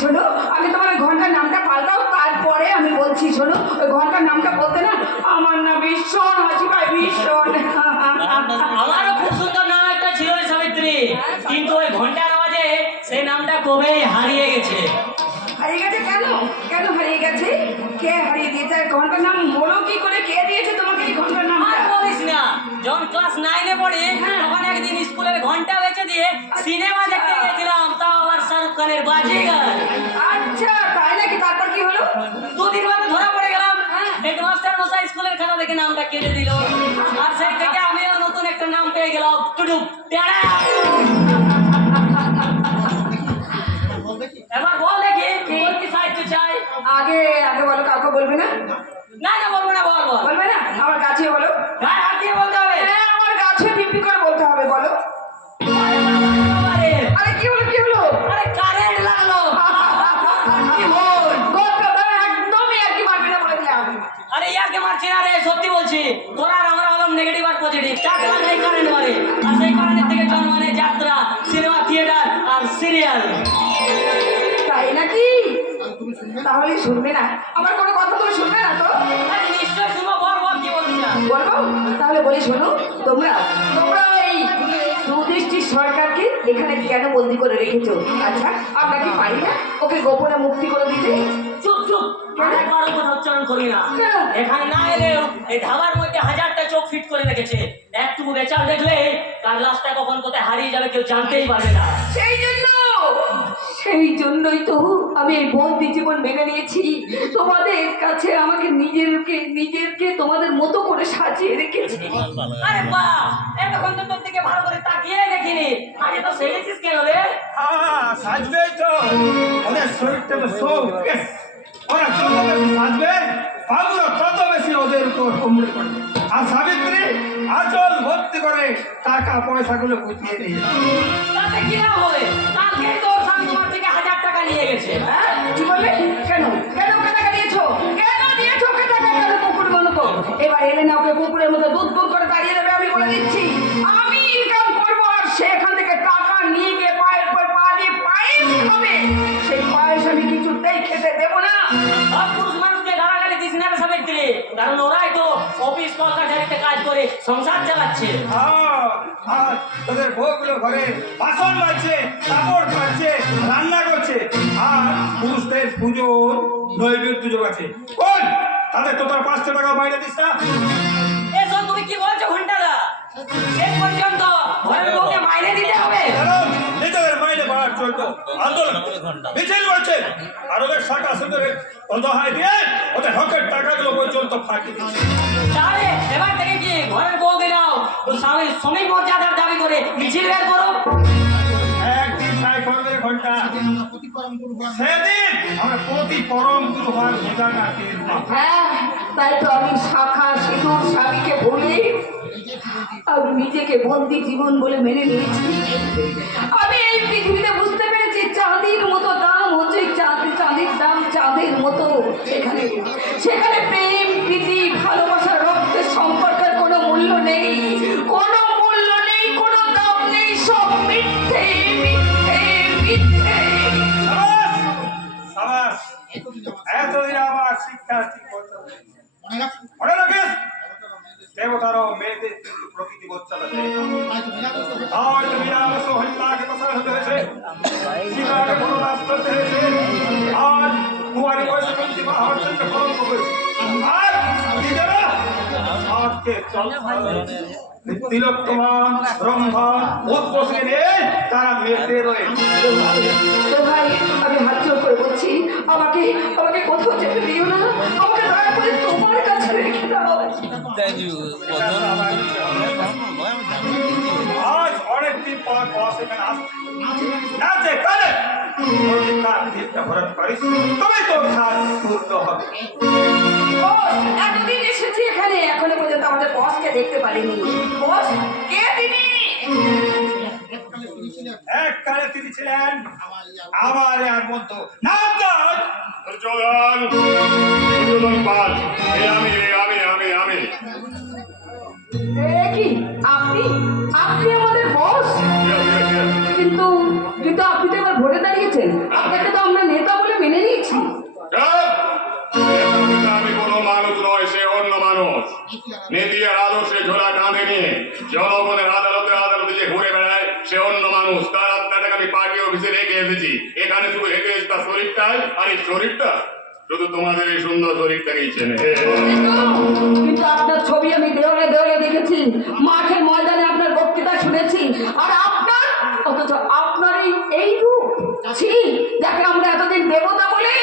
শোনো, আমি তোমার ওই ঘন্টার নামটা পাল্টাও, তারপরে আমি বলছি। শোনো, ওই ঘন্টার নামটা বলতে না আমার না ভীষণ হাসি পায়, ভীষণ। আমারও খুব সুন্দর নাম একটা ছিল রে সাবিত্রী, কিন্তু ওই ঘন্টার আওয়াজে সেই নামটা কবে হারিয়ে গেছে। হারিয়ে গেছে কেন? কেন হারিয়ে গেছে? কে হারিয়ে দিয়েছে? আর ঘন্টার নাম বলো কি করে? কে দিয়েছে তোমাকে এই ঘন্টার নাম? আর বলিস না, যখন ক্লাস 9-এ পড়ি তখন একদিন স্কুলের ঘন্টা বেচে দিয়ে সিনেমা দেখতে গেছিলাম, তাও আবার শাহরুখ খানের বাজিগার। আচ্ছা, তাই নাকি? তারপর কি হলো? দুদিন বাদে ধরা পড়ে গেলাম। হেডমাস্টার মশাই স্কুলের খাতা থেকে নামটা কেটে দিল, আর সেই থেকে আমিও নতুন একটা নাম পেয়ে গেলাম, টুডুক টেড়া। এবার বল দেখি তোর কি সাহায্য চাই? আগে আগে বলো, কাউকে বলবে না? না না বলবো না, বল বল। বলবে না? আমার কাছে বলো। গায়ে হাত দিয়ে বলতে হবে। হ্যাঁ, আমার কাছে বিপি করে বলতে হবে, বলো। আরে বাবা, বাবারে। আরে কি হলো, কি হলো? আরে কারেন্ট লাগলো। কি হল? গল্পটা একদমই আর কি মারবি না বলে দিলাম। আরে ইয়ারকে মারছি না রে, সত্যি বলছি। তোরা আর আমরা হলাম নেগেটিভ আর পজিটিভ, চার লাগলে কারেন্ট মারে। আর সেই কারেন্টের থেকে জন্মানে যাত্রা, সিনেমা, থিয়েটার আর সিরিয়াল। তাই নাকি? তাহলে শুনবে না আমার কোনো কথা? তুমি শুনবে না তো? আরে নিশ্চয় শুনবো, বল বল কি বলছিস না? বলবো তাহলে বলি শোনো, তোমরা তোমরা এই সুদৃষ্টির সরকারকে এখানে কেন বন্দি করে রেখেছো? আচ্ছা, আমরা কি পারি না ওকে গোপনে মুক্তি করে দিতে? চুপ চুপ, আরেকবারও কথা উচ্চারণ করি না। কেন? এখানে না এলেও এই ধাবার মধ্যে হাজারটা চোখ ফিট করে রেখেছে। একটুকু বেচাল দেখলে কার লাশটা কখন কোথায় হারিয়ে যাবে কেউ জানতেই পারবে না। সেই জন্যই তো আমি এই বন্দি জীবন মেনে নিয়েছি। তোমাদের কাছে আমাকে নিজেরকে তোমাদের মতো করে সাজিয়ে রেখেছি। আরে বাহ, এতক্ষণ তো তোর দিকে ভালো করে তাকিয়ে দেখিনি, আগে তো সেরেছিস কেন রে? সাজবেই তো, ওদের শরীরটা শোকে, ওরা যত বেশি সাজবে বাবুরা তত বেশি ওদের উপর হুমড়ি পড়বে। আর সাবিত্রী আচল ভর্তি করে টাকা পয়সাগুলো গুছিয়ে দিয়ে তাতে কি না হবে? কালকেই তোর স্বামী তোমার থেকে 1000 টাকা নিয়ে গেছে। হ্যাঁ, কি বললে? কেন কেন ওকে টাকা দিয়েছো? কেন দিয়েছো ওকে টাকা? কেন কুকুর বলো তো? এবার এলে না ওকে কুকুরের মতো দুধ দুধ করে দাঁড়িয়ে দেবে, আমি বলে দিচ্ছি। আমি ইনকাম করবো আর সে এখান থেকে টাকা নিয়ে গিয়ে পায়ের পর পা দিয়ে পায়েস খাবে। সেই পায়েস আমি কিছুতেই খেতে দেবো না। সব পুরুষ মানুষকে গালাগালি দিস না রে সাবিত্রী, কারণ ওরাই তো অফিস কলকাতারিতে কাজ করে সংসার চালাচ্ছে। আর তোদের বউগুলো ঘরে বাসন মাজছে, কাপড় কাচছে, রান্না করছে, আর পুরুষদের পুজোর নৈবেদ্য জোগাচ্ছে। কোন তাদের তো তার 500 টাকা বাইরে দিস না? এসব তুমি কি বলছো ঘন্টাদা? শেষ পর্যন্ত ঘরের বউকে মাইনে দিতে হবে। কারণ নিজেদের মাইনে বাড়ার জন্য আন্দোলন মিছিল করছে, আর ওদের শাখা সুন্দরের অন্তহায় দিয়ে ওদের হকের টাকাগুলো পর্যন্ত ফাঁকি দিচ্ছে। তাহলে এবার থেকে কি ঘরের বউকে দাও তো স্বামীর শ্রমিক মর্যাদার দাবি করে মিছিল বের করো। একদিন তাই করবে ঘন্টা, সেদিন আমরা প্রতি পরম গুরু হওয়ার বোঝাটা টের পাবো। হ্যাঁ, তাই তো আমি শাখা সিঁদুর স্বামীকে বলে আমি নিজেকে বন্দি জীবন বলে মেনে নিয়েছি। আমি এই পৃথিবীতে বুঝতে পেরেছি চাঁদির মতো দাম হচ্ছে চাঁদির দাম চাঁদের মতো। সেখানে সেখানে প্রেম প্রীতি ভালোবাসা রক্তের সম্পর্কের কোনো মূল্য নেই, কোনো মূল্য নেই, কোনো দাম নেই, সব মিথ্যে মিথ্যে মিথ্যে। সাবাস সাবাস, এতদিন আমার শিক্ষা ঠিক করতে হবে। মনে রাখিস দেবতারও মেয়েদের কিন্তু প্রকৃতি বচ্চালাতে হয়তো বিরাট হল্লাকে প্রসার হতে হয়েছে, শিলাকে বনবাস করতে হয়েছে, আর কুমারী বৈষ্ণবী মহাজনকে কলঙ্ক করেছে, আর নিজেরা আজকে তিলোত্তমা রম্ভা উৎপোষে নিয়ে তারা মেতে রয়েছে। তো ভাই, আমি হাত জোর করে বলছি, আমাকে আমাকে কোথাও যেতে দিও না, আমাকে দয়া করে তোমার কাছে রেখে দাও। আজ অনেকদিন পর বস এখানে আসছে, নাচে কালে যদি তার দিকটা ভরত করিস তবে তোর কাজ পূর্ণ হবে। বস, এতদিন এসেছি এখানে, এখনো পর্যন্ত আমাদের বসকে দেখতে পারিনি। বস কে তিনি? এককালে তিনি ছিলেন আমার আর মধ্য নাম দাস দুর্যোধন, দুর্যোধন পাল। আমি আমি আমি আমি এ কি আপনি? আপনি আমাদের বস? কিন্তু কিন্তু আপনি তো এবার ভোটে দাঁড়িয়েছেন, আপনাকে তো আমরা নেতা বলে মেনে নিয়েছি। আমি কোনো মানুষ নয়, সে অন্য মানুষ। নীতি আর আদর্শে ঝোলা কাঁধে নিয়ে জনগণের আদালতে আদালতে যে ঘুরে বেড়ায় সে অন্য মানুষ। তার আত্মাটাকে আমি পার্টি অফিসে রেখে এসেছি। এখানে শুধু হেঁটে এসে তার শরীরটাই, আর এই শরীরটা শুধু তোমাদের এই সুন্দর শরীরটাকেই চেনে। কিন্তু আপনার ছবি আমি দেওয়ালে দেওয়ালে দেখেছি, মাঠে ময়দানে আপনার বক্তৃতা শুনেছি, আর আপনার অথচ আপনার এই রূপ ছি, যাকে আমরা এতদিন দেবতা বলে।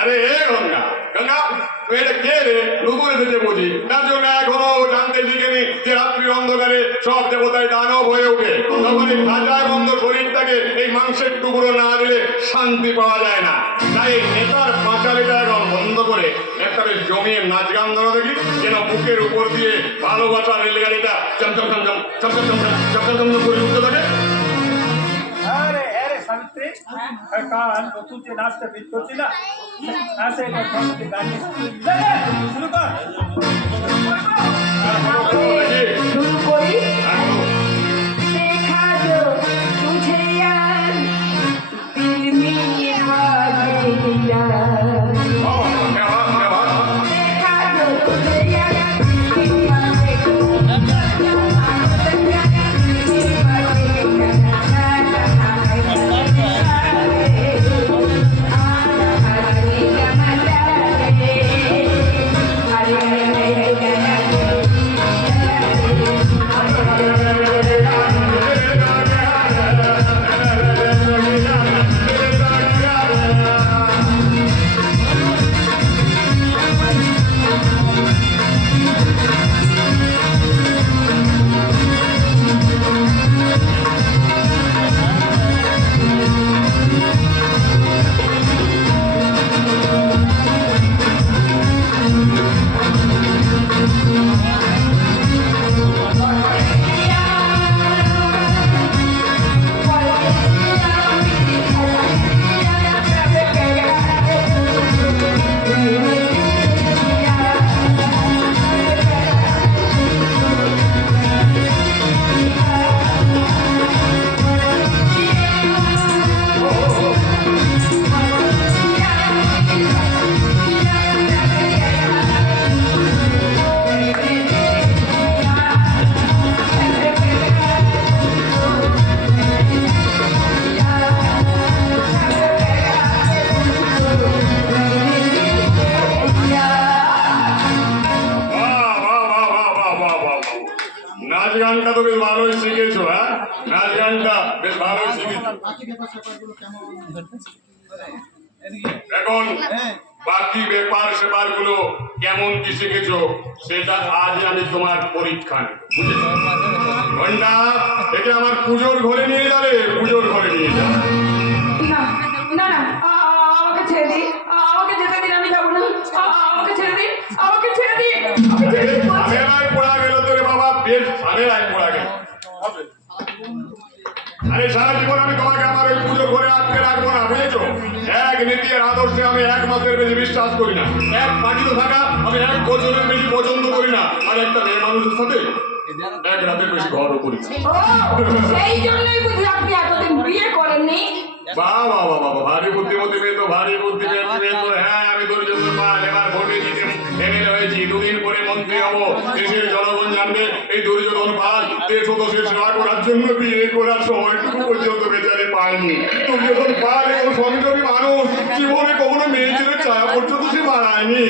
আরে এ গঙ্গা, গঙ্গা তুই এটা কে রে? নতুন এসেছে বুঝি, তার জন্য এখনো জানতে শিখেনি যে রাত্রি অন্ধকারে সব দেবতায় দানব হয়ে ওঠে। তখন এই খাঁচায় বন্ধ শরীরটাকে এই মাংসের টুকরো না দিলে শান্তি পাওয়া যায় না। তাই এই নেতার পাঁচালিটা এখন বন্ধ করে একটা বেশ জমিয়ে নাচ গান ধরো দেখি, যেন বুকের উপর দিয়ে ভালোবাসার রেলগাড়িটা চমচম চমচম চমচম চমচম চমচম চমচম করে উঠতে থাকে। আরে আরে সাবিত্রী, কাল নতুন যে নাচটা ফিট করছি না, নাচে গান শুরু কর। শুরু করি। देखा जो तुझे यार दिल में ये बात है यार, देखा जो तुझे यार दिल में নাচ গানটা তো বেশ ভালোই শিখেছো, হ্যাঁ? নাচ গানটা বেশ ভালোই শিখেছো। এখন বাকি ব্যাপার স্যাপার গুলো কেমন কি শিখেছো সেটা আজ আমি তোমার পরীক্ষা নেব, বুঝেছো? ঘন্টা একে আমার পুজোর ঘরে নিয়ে যাবে, পুজোর ঘরে নিয়ে যাবে। না না না আমাকে ছেড়ে দিন, আমাকে যেতে দিন, আমি যাবো না। আমাকে ছেড়ে দিন, আমাকে ছেড়ে দিন, আমাকে ছেড়ে দিন বলছি। ঝামেলায় পড়া গেল তোরে বাবা, বেশ ঝামেলায় পড়া গেল। আরে সারা জীবন আমি তোমাকে আমার ওই পুজো ঘরে আটকে রাখবো না, বুঝেছো? এক নীতি আর আদর্শে আমি এক মাসের বেশি বিশ্বাস করি না। এক পাখিত থাকা আমি এক বছরের বেশি পছন্দ করি না। আর একটা মেয়ে মানুষের সাথে এক রাতের বেশি ঘরও করি না। ও সেই জন্যই বুঝি আপনি এতদিন বিয়ে করেননি। বাহ বাহ বাহ বাহ, ভারী বুদ্ধিমতী মেয়ে তো, ভারী বুদ্ধিমতী মেয়ে তো। হ্যাঁ, আমি দুর্যোধন পাল, এবার ভোটে জিতে এমএলএ হয়েছি, দুদিন পরে মন্ত্রী হবো। দেশের জনগণ জানবে এই দুর্যোধন পাল দেশ ও দেশের সেবা করার জন্য বিয়ে করার সময়টুকু পর্যন্ত বেচারে পায়নি। দুর্যোধন পাল এখন সংযমী মানুষ, জীবনে কখনো মেয়ে ছেলে ছায়া পর্যন্ত সে বাড়ায়নি।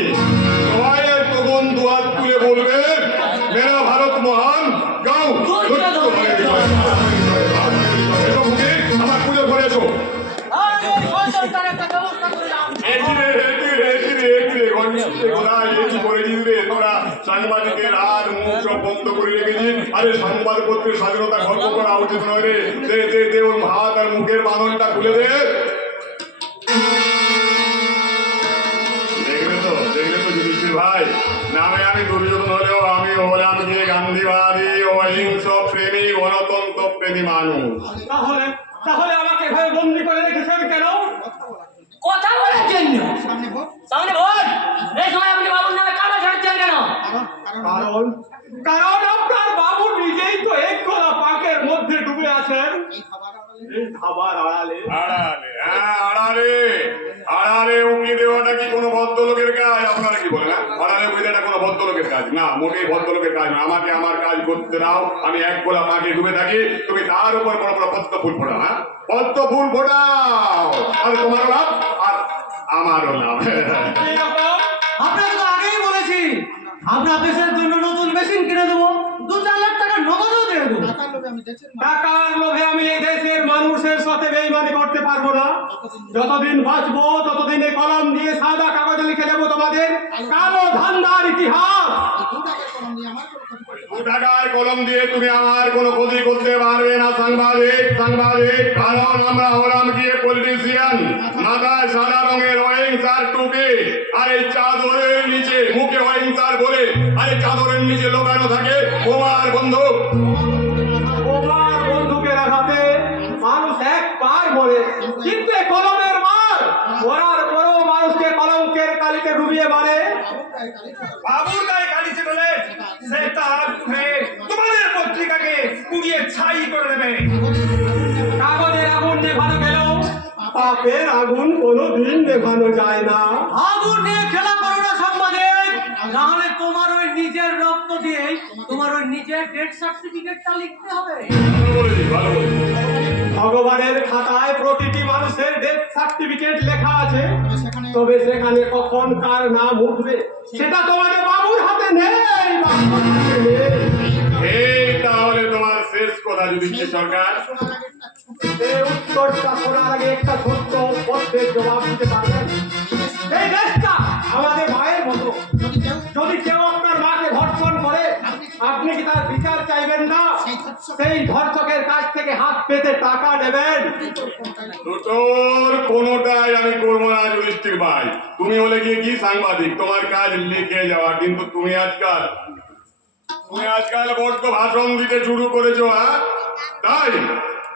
সবাই তখন দুহাত তুলে বলবে মেরা ভারত মহান, গাও আমার পুজো করে এসো। সাংবাদিকের আর মুখ সব বন্ধ করে রেখেছি। আরে সংবাদপত্রের স্বাধীনতা খর্ব করা উচিত নয় রে। দে দে দে ওর হাত আর মুখের বাঁধনটা খুলে দে। দেখবে তো যুধিষ্ঠির ভাই, নামে আমি দুর্যোধন হলেও আমি হলাম গিয়ে গান্ধীবাদী, অহিংস প্রেমী, গণতন্ত্র প্রেমী মানুষ। তাহলে তাহলে আমাকে এভাবে বন্দি করে রেখেছেন কেন? কথা বলার জন্য। সামনে ভোট, এই সময় আপনি বাবুর নামে কাটা ছাড়ছেন কেন? কারণ কারণ আপনার বাবু নিজেই তো এক কলা পাকের মধ্যে ডুবে আছেন। এই খাবার আড়ালে আড়ালে, হ্যাঁ আড়ালে, আড়ালে উকি দেওয়াটা কি কোনো ভদ্রলোকের কাজ? আপনারা কি বলেন? আড়ালে উকি দেওয়াটা কোনো ভদ্রলোকের কাজ না, মোটেই ভদ্রলোকের কাজ না। আমাকে আমার কাজ করতে দাও, আমি এক গোলা পাকে ডুবে থাকি, তুমি তার উপর বড় বড় পদ্ম ফুল ফোটাও। হ্যাঁ, পদ্ম ফুল ফোটাও, আর তোমারও লাভ আর আমারও লাভ। আপনাকে তো আগেই বলেছি আমরা দেশের জন্য নতুন মেশিন কিনে দেবো, 2-4 লাখ টাকা নগদও দিয়ে দেবো। টাকার লোভে আমি এই দেশের মানুষের সাথে বেইমানি করতে পারবো না। যতদিন বাঁচবো ততদিন এই কলম দিয়ে সাদা কাগজে লিখে দেবো তোমাদের কালো ধান্দার ইতিহাস। 2 টাকার কলম দিয়ে তুমি আমার কোনো ক্ষতি করতে পারবে না সাংবাদিক। কারণ আমরা হলাম গিয়ে পলিটিশিয়ান। মাথায় সাদা রঙের অহিংসার টুপি, আর এই চাদরের নিচে মুখে অহিংসার বলে, আর এই চাদরের নিচে লোকানো থাকে বোমার বন্দুক। বোমার বন্দুকের আঘাতে মানুষ একবার মরে, কিন্তু এই কলমের মার মরার পরেও মানুষকে কলঙ্কের কালিতে ডুবিয়ে মারে। বাবুর গায়ে কালিছে বলে সেটা তোমাদের পত্রিকাকে পুড়িয়ে ছাই করে দেবে। কাগজের আগুন নেভানো গেলেও পাপের আগুন কোনোদিন নেভানো যায় না। আগুন নিয়ে খেলা করো না সাংবাদিক, নাহলে তোমার ওই নিজের রক্ত দিয়ে তোমার ওই নিজের ডেথ সার্টিফিকেটটা লিখতে হবে। ভালো বলেছি। ভগবানের খাতায় প্রতিটি মানুষের ডেথ সার্টিফিকেট লেখা আছে, তবে সেখানে কখন কার নাম উঠবে সেটা তোমাদের বাবুর হাতে নেই। বাবুর হাতে নেই। এই তাহলে তোমার শেষ কথা যুধিষ্ঠির সরকার। এই উত্তরটা শোনার আগে একটা ছোট্ট প্রশ্নের জবাব দিতে পারবেন? এই দেশটা আমাদের মায়ের মতো, যদি কেউ আপনার মাকে ধর্ষণ করে আপনি কি তার বিচার চাইবেন না? সেই ধর্ষকের কাছ থেকে হাত পেতে টাকা নেবেন? দুটোর কোনোটাই আমি করবো না যুধিষ্ঠির ভাই। তুমি হলে গিয়ে কি সাংবাদিক, তোমার কাজ লিখে যাওয়া, কিন্তু তুমি আজকাল বড্ড ভাষণ দিতে শুরু করেছো। হ্যাঁ, তাই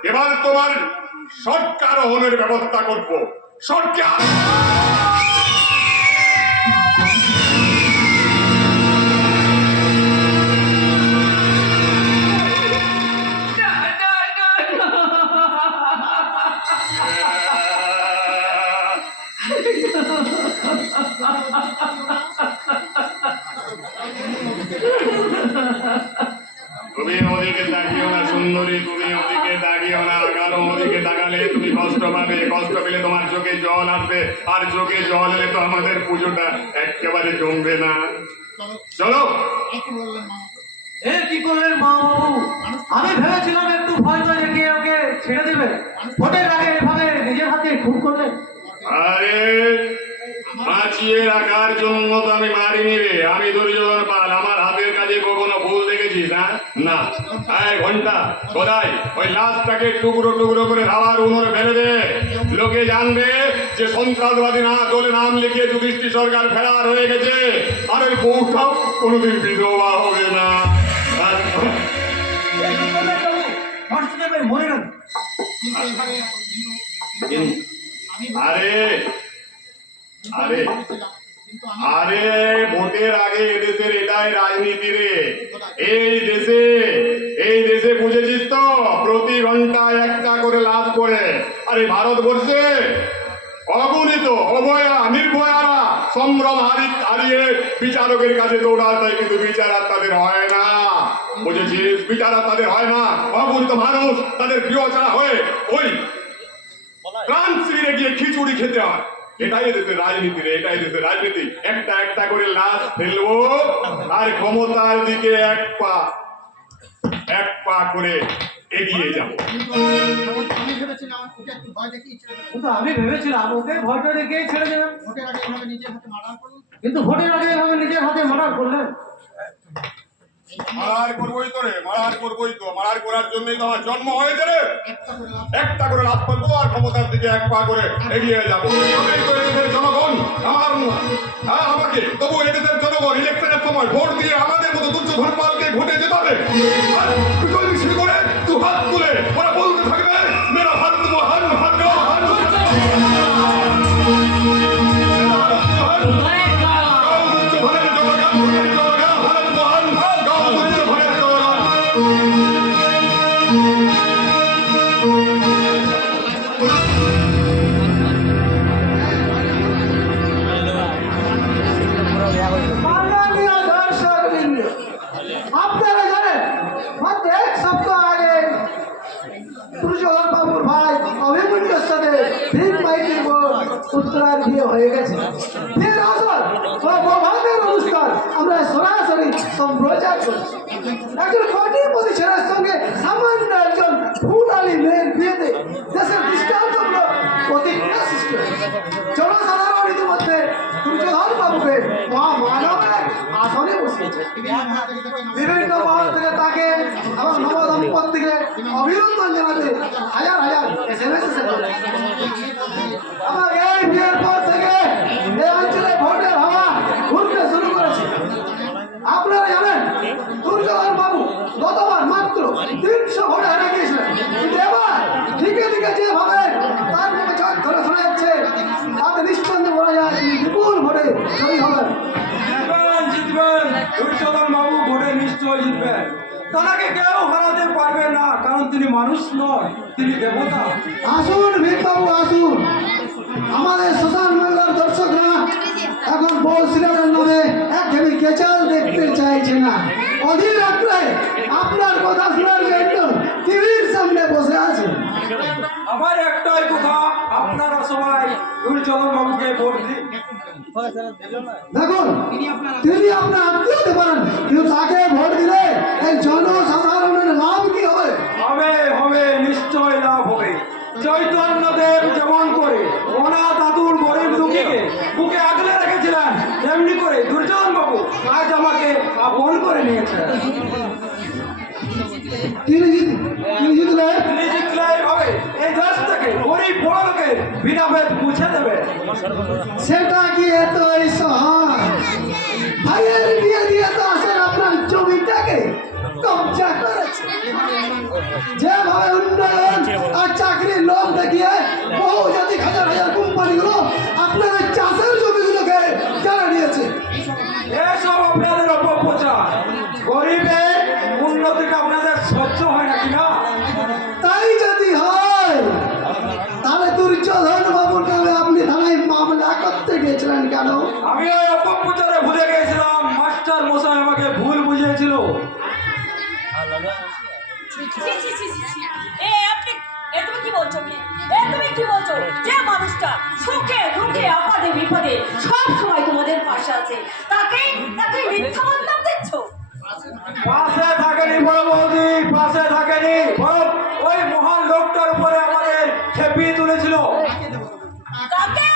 এবার তোমার সরকারোহণের ব্যবস্থা করবো। সরকার তুমি ওদিকে তাকিও না সুন্দরী, তুমি ওদিকে তাকিও না, কারণ ওদিকে তাকালে তুমি কষ্ট পাবে। কষ্ট পেলে তোমার চোখে জল আসবে, আর চোখে জল এলে তো আমাদের পুজোটা একেবারে জমবে না। চলো এ কি করলেন মা বাবু? আমি ভেবেছিলাম একটু ভয় ভয় রেখে ওকে ছেড়ে দেবে, ভোটের আগে এভাবে নিজের হাতে খুন করলেন। আরে বাঁচিয়ে রাখার জন্য তো আমি মারিনি রে, আমি দুর্যোধন পাল। আমার হাতের কাজে কখনো ভুল দেখেছিস? না। এই ঘন্টা কোথায় ওই লাশটাকে টুকরো টুকরো করে হাওয়ার উনুনে ফেলে দে। লোকে জানবে যে সন্ত্রাসবাদী না দলে নাম লিখিয়ে যুধিষ্ঠির সরকার ফেরার হয়ে গেছে, আর ওই বউটাও কোনোদিন বিধবা হবে না। আর মনে রাখ, আরে আরে আরে ভোটের আগে এদেশের এটাই রাজনীতি রে। এই দেশে বুঝেছিস তো, প্রতি ঘন্টায় একটা করে লাভ করে। আরে ভারতবর্ষে অগণিত অভয়া নির্ভয়ারা সম্ভ্রম হারিয়ে বিচারকের কাছে দৌড়ায়, তাই কিন্তু বিচার আর তাদের হয় না। বুঝেছিস? বিচার আর তাদের হয় না। অগণিত মানুষ তাদের গৃহ ছাড়া হয়ে ওই প্রাণ শিবিরে গিয়ে খিচুড়ি খেতে হয়। এটাই দেশের রাজনীতি রে, এটাই দেশের রাজনীতি। একটা একটা করে লাশ ফেলবো আর ক্ষমতার দিকে এক পা করে এগিয়ে যাবো। কিন্তু আমি ভেবেছিলাম ওকে ভয়টা রেখে ছেড়ে দেবেন, কিন্তু ভোটের আগে এভাবে নিজের হাতে মার্ডার করলেন। মারার করবোই তো রে, মারার করবোই তো। মারার করার জন্যই তো আমার জন্ম হয়েছে রে। একটা করে লাভ করবো আর ক্ষমতার দিকে এক পা করে এগিয়ে যাবো। এদেশের জনগণ আমার আমাকে তবু এদেশের জনগণ ইলেকশনের সময় ভোট দিয়ে আমাদের মতো দুর্যোধন পালকে ভোটে জেতাবে। আর বিকল মিছিল করে দু হাত তুলে ওরা বলতে থাকবে মেরা ভারত মহান মহান মহান মাননীয় দর্শকবৃন্দ, আপনারা জানেন মাত্র এক সপ্তাহ আগে দুর্যোধন বাবুর ভাই অভিমন্যুর সাথে ভীম মাইতির পুত্রার বিয়ে হয়ে গেছে। বিয়ের আসর ও বৌভাতের অনুষ্ঠান আমরা সরাসরি সম্প্রচার করছি। একজন কোটিপতি ছেলের সঙ্গে সামান্য একজন ফুলালি মেয়ের বিয়েতে দেশের দৃষ্টান্তমূলক প্রতিক্রিয়া সৃষ্টি হয়েছে। জনসাধারণ ইতিমধ্যে দুর্যোধন বাবুকে মহামানবের আসনে বসিয়েছে। বিভিন্ন মহল থেকে তাকে এবং নবদম্পতিকে অভিনন্দন জানাতে হাজার হাজার SMS এসেছে। আমার এই বিয়ের পর থেকে এই অঞ্চলে ভোটের হাওয়া ঘুরতে শুরু করেছে। আপনারা জানেন দুর্যোধন বাবু গতবার মাত্র 300 ভোটে হারিয়ে গিয়েছিলেন, কিন্তু এবার দিকে দিকে যেভাবে তার মুখে চোখ ধরে শোনা যাচ্ছে, তাতে নিঃসন্দেহে বলা যায় তিনি বিপুল ভোটে জয়ী হবেন। জিতবেন, দুর্যোধন বাবু ভোটে নিশ্চয় জিতবেন। তাকে কেউ হারাতে পারবে না, কারণ তিনি মানুষ নয়, তিনি দেবতা। আসুন ভীম বাবু আসুন। আমাদের শ্মশান মেলার দর্শকরা এখন বউ সিনেমার নামে একঘেয়েমি কেচাল দেখতে চাইছে না। অধীর রাত্রে আপনার কথা শোনার জন্য টিভির সামনে বসে আছে। আমার একটাই কথা, আপনারা সবাই দুর্যোধন বাবুকে ভোট দিন। দেখুন, তিনি আপনার আত্মীয় হতে পারেন, কিন্তু তাকে ভোট দিলে এই জনসাধারণের লাভ কি হবে? হবে নিশ্চয় লাভ হবে। চৈতন্যদেব যেমন করে অনাথ দাদুর গরিব দুঃখীকে বুকে আগলে রেখেছিলেন, তেমনি করে দুর্যোধন বাবু আজ আমাকে আপন করে নিয়েছেন। তিনি জিতলে তিনি জিতলে এইভাবে এই দেশ থেকে গরিব বড় লোকের বিনাভেদ মুছে দেবে। সেটা কি এতই সহজ? ভাইয়ের বিয়ে দিয়ে তো আসেন আপনার জমিটাকে কবজা করেছে। যেভাবে উন্নয়ন আর চাকরির লোভ দেখিয়ে বহু জাতি হাজার হাজার কোম্পানিগুলো আপনাদের চাষের জমিগুলোকে কেড়ে নিয়েছে। এসব আপনাদের অপপ্রচার। গরিবের উন্নতিটা আপনাদের সহ্য হয় নাকি না? তাই যদি হয় তাহলে দুর্যোধন বাবুর নামে আপনি থানায় মামলা করতে গেছিলেন কেন? আমি ওই অপপ্রচারে ভুলে গেছিলাম, মাস্টার মশাই আমাকে ভুল বুঝিয়েছিল। তুমি কি বলছো? তুমি কি বলছো? যে মানুষটা সুখে দুঃখে আপদে বিপদে সব সময় তোমাদের পাশে আছে, তাকে মিথ্যা মন্তব্য দিচ্ছ? পাশে থাকেনি বড় বৌদি, পাশে থাকেনি, বরং ওই মহান লোকটার উপরে আমাদের খেপিয়ে তুলেছিল। কাকে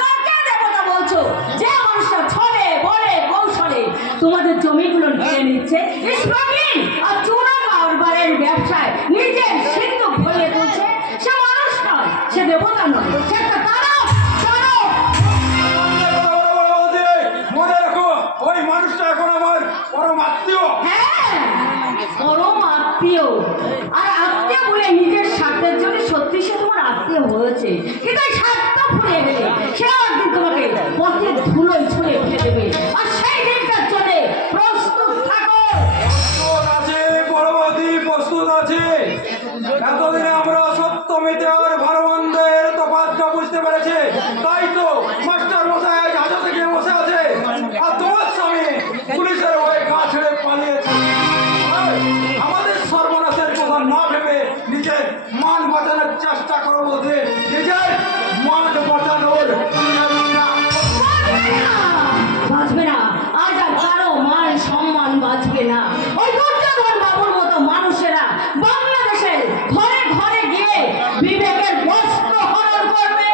কাকে দেবতা বলছো? যে মানুষটা ছলে বলে কৌশলে তোমাদের জমিগুলো নিয়ে নিচ্ছে, স্মাগলিং আর চোরা কারবারের ব্যবসায় নিজের সিন্ধু ভরিয়ে তুলছে, সে মানুষ নয়, সে দেবতা নয়, সে একটা তারক তারক। মনে রাখো, ওই মানুষটা এখন আমার পরম আত্মীয়। হ্যাঁ, পরম আত্মীয়। আর আত্মীয় বলে নিজের স্বার্থের জন্য সত্যি সে তোমার আত্মীয় হয়েছে, কিন্তু এই স্বার্থ ফুরিয়ে গেলে সে একদিন তোমাকে পথের ধুলোয় ছুঁড়ে ফেলে দেবে। আর সেই দিনটার জন্য প্রস্তুত থাকো। প্রস্তুত আছি বড় বৌদি, প্রস্তুত আছি। এতদিনে আমরা সত্য মিথ্যে আর ভালো মন্দের তফাৎটা বুঝতে পেরেছি। তাই তো মাস্টার মশাই হাজতে গিয়ে বসে আছে, আর তোমার স্বামী পুলিশের হয়ে গা ছেড়ে পালিয়েছে। এই, আমাদের সর্বনাশের কথা না ভেবে নিজের মান বাঁচানোর চেষ্টা করো বলতে, নিজের মান বাঁচানোর বাঁচবে না, আজ আর কারো মান সম্মান বাঁচবে না। ওই দুর্যোধন বাবুর মতো মানুষেরা বাংলাদেশের ঘরে ঘরে গিয়ে বিবেকের বস্ত্র হরণ করবে।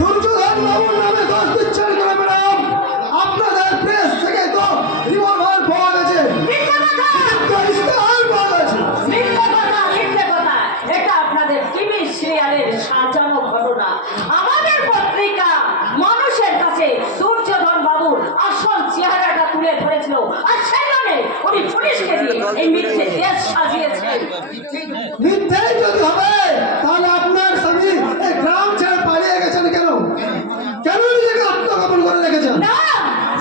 দুর্যোধন বাবুর নামে দোষ দিচ্ছেন করে ম্যাডাম? আপনাদের প্রেস থেকে তো রিভলভার পাওয়া গেছে, মিথ্যে কথা, ইস্তেহার পাওয়া গেছে। মিথ্যে কথা, মিথ্যে কথা। এটা আপনাদের টিভি সিরিয়ালের সাজানো ঘটনা। আমাদের পত্রিকা মানুষের কাছে দুর্যোধন বাবুর আসল চেহারাটা তুলে ধরেছিল, আর সেই জন্য উনি পুলিশকে দিয়ে এই মিথ্যে দেশ সাজিয়েছেন। মিথ্যেই যদি হবে তাহলে আপনার স্বামী এই গ্রাম ছেড়ে পালিয়ে গেছেন কেন? কেন নিজেকে আত্মগোপন করে রেখেছেন? না,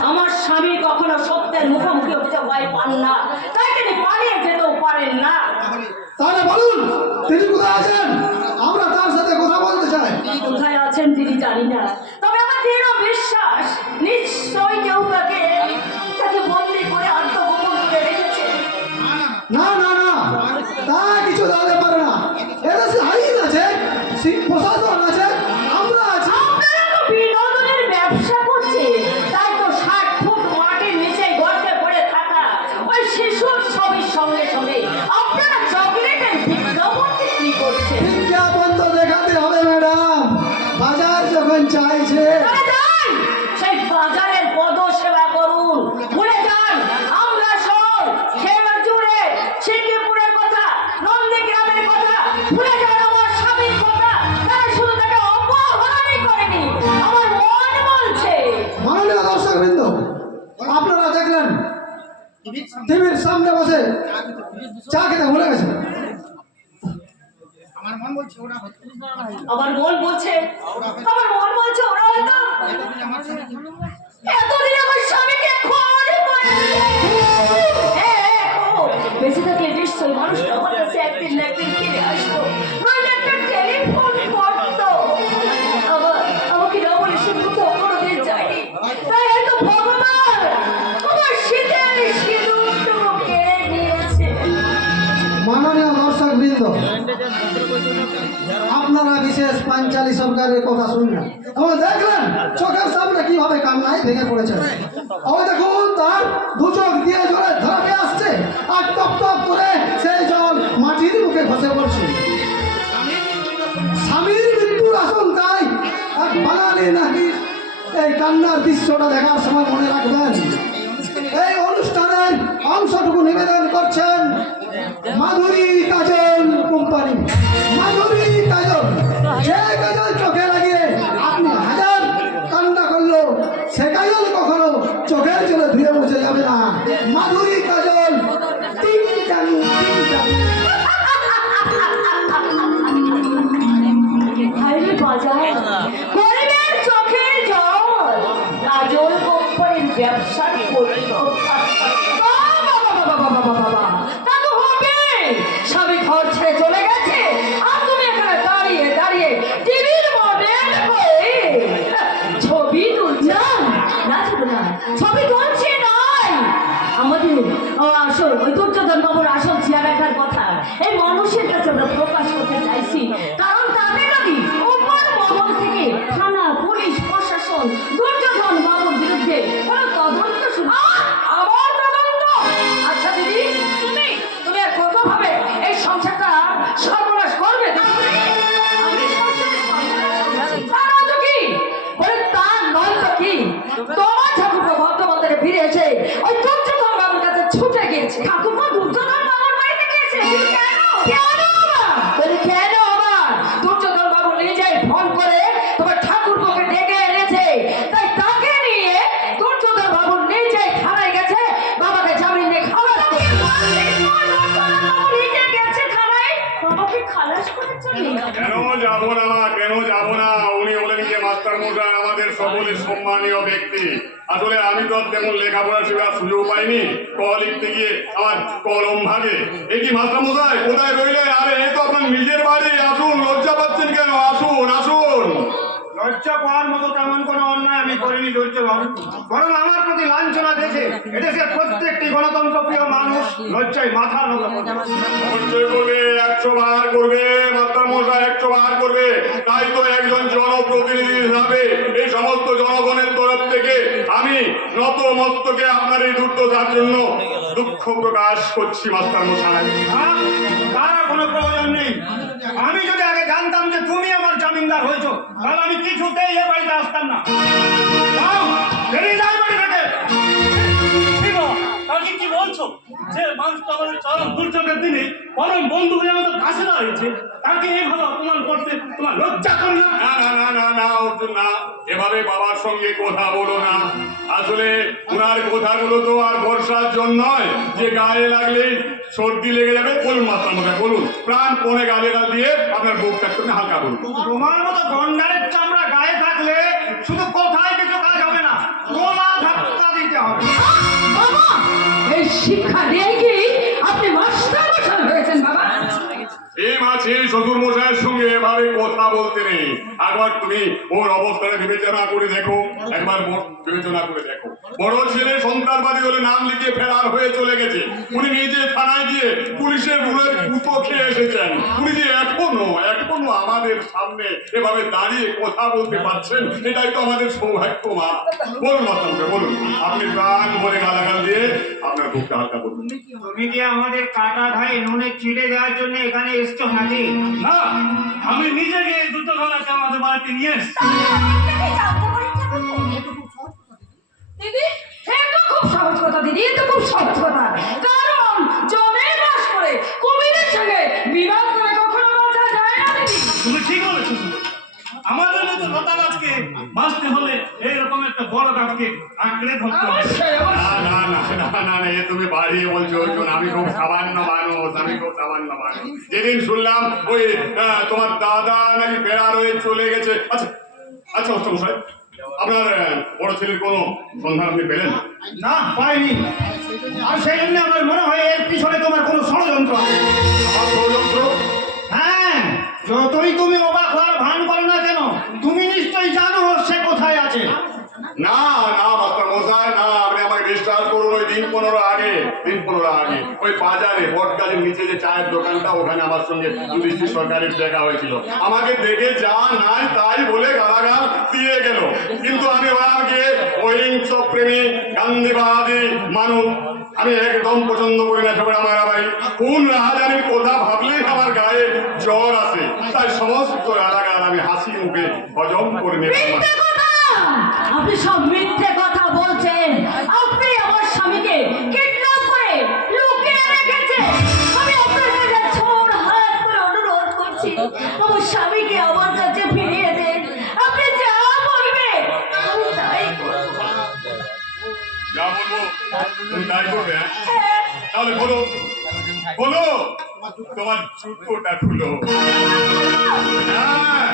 আমার স্বামী কখনো সত্যের মুখোমুখি হতে ভয় পান না, তাই তিনি পালিয়ে যেতেও পারেন না। তাহলে বলুন তিনি কোথায় আছেন? আমরা তার সাথে কথা বলতে চাই। কোথায় আছেন তিনি জানি না, তবে আমার দৃঢ় বিশ্বাস নিশ্চয়ই কেউ তাকে বন্দি করে আত্মগোপন করে রেখেছে। না না না, তা কিছু দাঁড়াতে পারে না। এদেশে আইন আছে, প্রশাসন আছে, আমরা আছি। আপনারা তো বিনোদনের ব্যবসা করছে, তাই তো 60 ফুট মাটির নিচে গর্তে পড়ে থাকা ওই শিশুর ছবির সঙ্গে সঙ্গে আপনারা চকলেটের বিজ্ঞাপন বিক্রি করছেন। বিজ্ঞাপন তো দেখাতে হবে ম্যাডাম, বাজার যখন চাইছে। চলে যান, সেই বাজারের পদ সেবা করুন। ভুলে যান আমরা সব খেয়ে জুড়ে সিঙ্গিপুরের কথা, নন্দীগ্রামের কথা, ভুলে যান আমার স্বামীর কথা। তারা শুধু তাকে অপহরণই করেনি, আমার মন বলছে। মাননীয় দর্শক বৃন্দ, আপনারা দেখলেন টিভির সামনে বসে চা খেতে ভুলে গেছে। আমার মন বলছে ওরা হয়তো এতদিন আমার স্বামীকে খুন করেছে। বেঁচে থাকলে নিশ্চয়ই মানুষটা আমার কাছে একদিন না একদিন ফিরে আসবো, নইলে একটা টেলিফোন করতো। আমাকে না বলে সে কোথাও কোনোদিন যায়নি, তাই হয়তো ভগবান আমার শীতের সিঁদুরটুকু কেড়ে নিয়েছে। মাননীয় দর্শক বৃন্দ, আপনারা বিশেষ পাঞ্চালী সরকারের কথা শুনলেন এবং দেখলেন চোখের সামনে কিভাবে কান্নায় ভেঙে পড়েছে। ওই দেখুন তার দু চোখ দিয়ে জলে ধরাতে আসছে, আর টপ টপ করে সেই জল মাটির মুখে খসে পড়ছে। স্বামীর মৃত্যুর আশঙ্কায় এক বাঙালি নাকি এই কান্নার দৃশ্যটা দেখার সময় মনে রাখবেন। এই অনুষ্ঠানের অংশটুকু নিবেদন করছেন মাধুরী কাজল কোম্পানি। মাধুরী কাজল, যে কাজল চোখে লাগিয়ে আপনি হাজার কান্না করলো, সে কাজল কখনো চোখের জলে ধুয়ে মুছে যাবে না। মাধুরী কাজল তিন চালু তিন চালু। হাইরে বাজার, গরিবের চোখে জল, কাজল কোম্পানির ব্যবসার পরিকল্পনা। তা তো হবে, স্বামী ঘর ছেড়ে চলে গেছে, আর তুমি এখানে দাঁড়িয়ে দাঁড়িয়ে টিভির মডেল হয়ে ছবি তুলছেন। না ছোট না, ছবি তুলছি নয়, আমাদের আসল ওই দুর্যোধন বাবুর আসল চেহারাটার কথা এই মানুষের কাছে আমরা প্রকাশ করতে চাইছি। কারণ তাদের যদি উপর মহল থেকে থানা, পুলিশ, প্রশাসন দুর্যোধন বাবুর বিরুদ্ধে কোনো তদন্ত শুরু। আবার তদন্ত? আচ্ছা যাবো না মা, কেন যাবো না? উনি হলেন কি মাস্টার মশাই, আমাদের সকলের সম্মানীয় ব্যক্তি। আসলে আমি তো আর তেমন লেখাপড়া শেখার সুযোগ পাইনি, ক লিখতে গিয়ে আমার কলম ভাগে। এই কি মাস্টার মশাই কোথায় রইলেন? আরে এই তো আপনার নিজের বাড়ি, আসুন, লজ্জা পাচ্ছেন কেন? আসুন আসুন। লজ্জা পাওয়ার মতো তেমন কোনো অন্যায় আমি করিনি দুর্যোধন, বরং আমার প্রতি লাঞ্ছনা দেখে এদেশের প্রত্যেকটি গণতন্ত্রপ্রিয় মানুষ লজ্জায় মাথা নত সঞ্চয় করবে, 100 বার করবে মাস্টার মশাই, 100 বার করবে। তাই তো একজন জনপ্রতিনিধি হিসাবে এই সমস্ত জনগণের তরফ থেকে আমি নত মস্তকে আপনার এই দুর্দশার জন্য দুঃখ প্রকাশ করছি মাস্টার মশাই। তার কোনো প্রয়োজন নেই। আমি যদি আগে জানতাম যে তুমি আমার জামিনদার হয়েছো, তাহলে আমি কিছুতেই এ বাড়িতে আসতাম না। যাও, বেরিয়ে যাও বাড়ি থেকে। তাকে কি বলছো যে মানুষটা আমাদের চরম দুর্যোগের দিনে পরম বন্ধু হয়ে আমাদের কাছে দাঁড়িয়েছে, তাকে এইভাবে অপমান করতে তোমার লজ্জা করে না? না না না না না অর্জুন, না, এভাবে বাবার সঙ্গে কথা বলো না। আসলে ওনার কথাগুলো তো আর বর্ষার জন্য নয় যে গায়ে লাগলেই সর্দি লেগে যাবে। বলুন মাস্টার মশাই, বলুন, প্রাণপণে গালে গাল দিয়ে আপনার বুকটা একটু হালকা করুন। তোমার মতো গন্ডারের চামড়া গায়ে থাকলে শুধু কোথায় কিছু কাজ হবে না, গোলা ধাক্কা দিতে হবে। বাবা, এই শিক্ষা দিয়ে কি আপনি মাস্টার মশাই হয়েছেন বাবা? এই মাঝে শ্বশুর মশাইয়ের সঙ্গে এভাবে কথা বলতে নেই। একবার তুমি ওর অবস্থাটা বিবেচনা করে দেখো, একবার বিবেচনা করে দেখো। বড় ছেলে সন্ত্রাসবাদী হলে নাম লিখে ফেরার হয়ে চলে গেছে। উনি নিজে থানায় গিয়ে পুলিশের রুলের গুঁতো খেয়ে এসেছেন। উনি যে এখনো আমাদের সামনে এভাবে দাঁড়িয়ে কথা বলতে পারছেন, এটাই তো আমাদের সৌভাগ্য মা। বলুন মাস্টার, বলুন, আপনি প্রাণ ভরে গালাগাল দিয়ে আপনার বুকটা হালকা করুন। তুমি কি আমাদের কাটা ঘায়ে নুনে ছিটে দেওয়ার জন্য এখানে এসছো নাকি? না, আমি নিজে গিয়ে দুর্যোধনকে আমাদের বাড়িতে নিয়ে এসেছি। দিদি, এটা খুব সহজ কথা দিদি, এটা খুব সহজ কথা। কারণ জমে বাস করে কুমিরের সঙ্গে বিবাদ করে কখনো বাঁচা যায় না দিদি। তুমি ঠিক বলেছো সুবোধ। আমাদের মতো লতা গাছকে বাঁচতে হলে এইরকম একটা বড় গাছকে আঁকড়ে ধরতে হবে। অবশ্যই না অবশ্যই। না না না না না, এ তুমি বাড়িয়ে বলছো অর্জুন। আমি খুব সামান্য মানুষ, যেদিন শুনলাম ওই তোমার দাদা নাকি ফেরার হয়ে চলে গেছে। আচ্ছা আচ্ছা মাস্টার মশাই, আপনার বড় ছেলের কোনো সন্ধান আপনি পেলেন? না, পাইনি। আর সেই জন্য আমার মনে হয় এর পিছনে তোমার কোনো ষড়যন্ত্র আছে। আমার ষড়যন্ত্র? হ্যাঁ, যতই তুমি অবাক হওয়ার ভান করো না কেন, তুমি নিশ্চয়ই জানো সে কোথায় আছে। না না মাস্টার মশাই, না, আপনি আমাকে বিশ্বাস করুন। ওই দিন 15 আগে ওই বাজারে বটগাছের নিচে যে চায়ের দোকানটা, ওখানে আমার সঙ্গে যুধিষ্ঠির সরকারের দেখা হয়েছিল। আমাকে দেখে যা নাই তাই বলে গালাগাল দিয়ে গেল। কিন্তু আমি ওরা গিয়ে অহিংস প্রেমী গান্ধীবাদী মানুষ, আমি একদম পছন্দ করি না ঝগড়া মারামারি। কোন রাহাজানির কথা ভাবলেই আমার গায়ে জ্বর আসে। তাই সমস্ত গালাগাল আমি হাসি মুখে হজম করে নিলাম। মিথ্যে কথা! আপনি সব মিথ্যে কথা বলছেন। আপনি আমার স্বামীকে কিডন্যাপ করে লুকিয়ে রেখেছেন। আমি আপনার কাছে ছোট হাত করে অনুরোধ করছি, আমার স্বামীকে আমার কাছে ফিরিয়ে দেন। আপনি যা বলবেন আমি তাই করব। যা বলবো তুমি তাই করবে? তাহলে বলো বলো, তোমার জুতোটা খুলো। হ্যাঁ,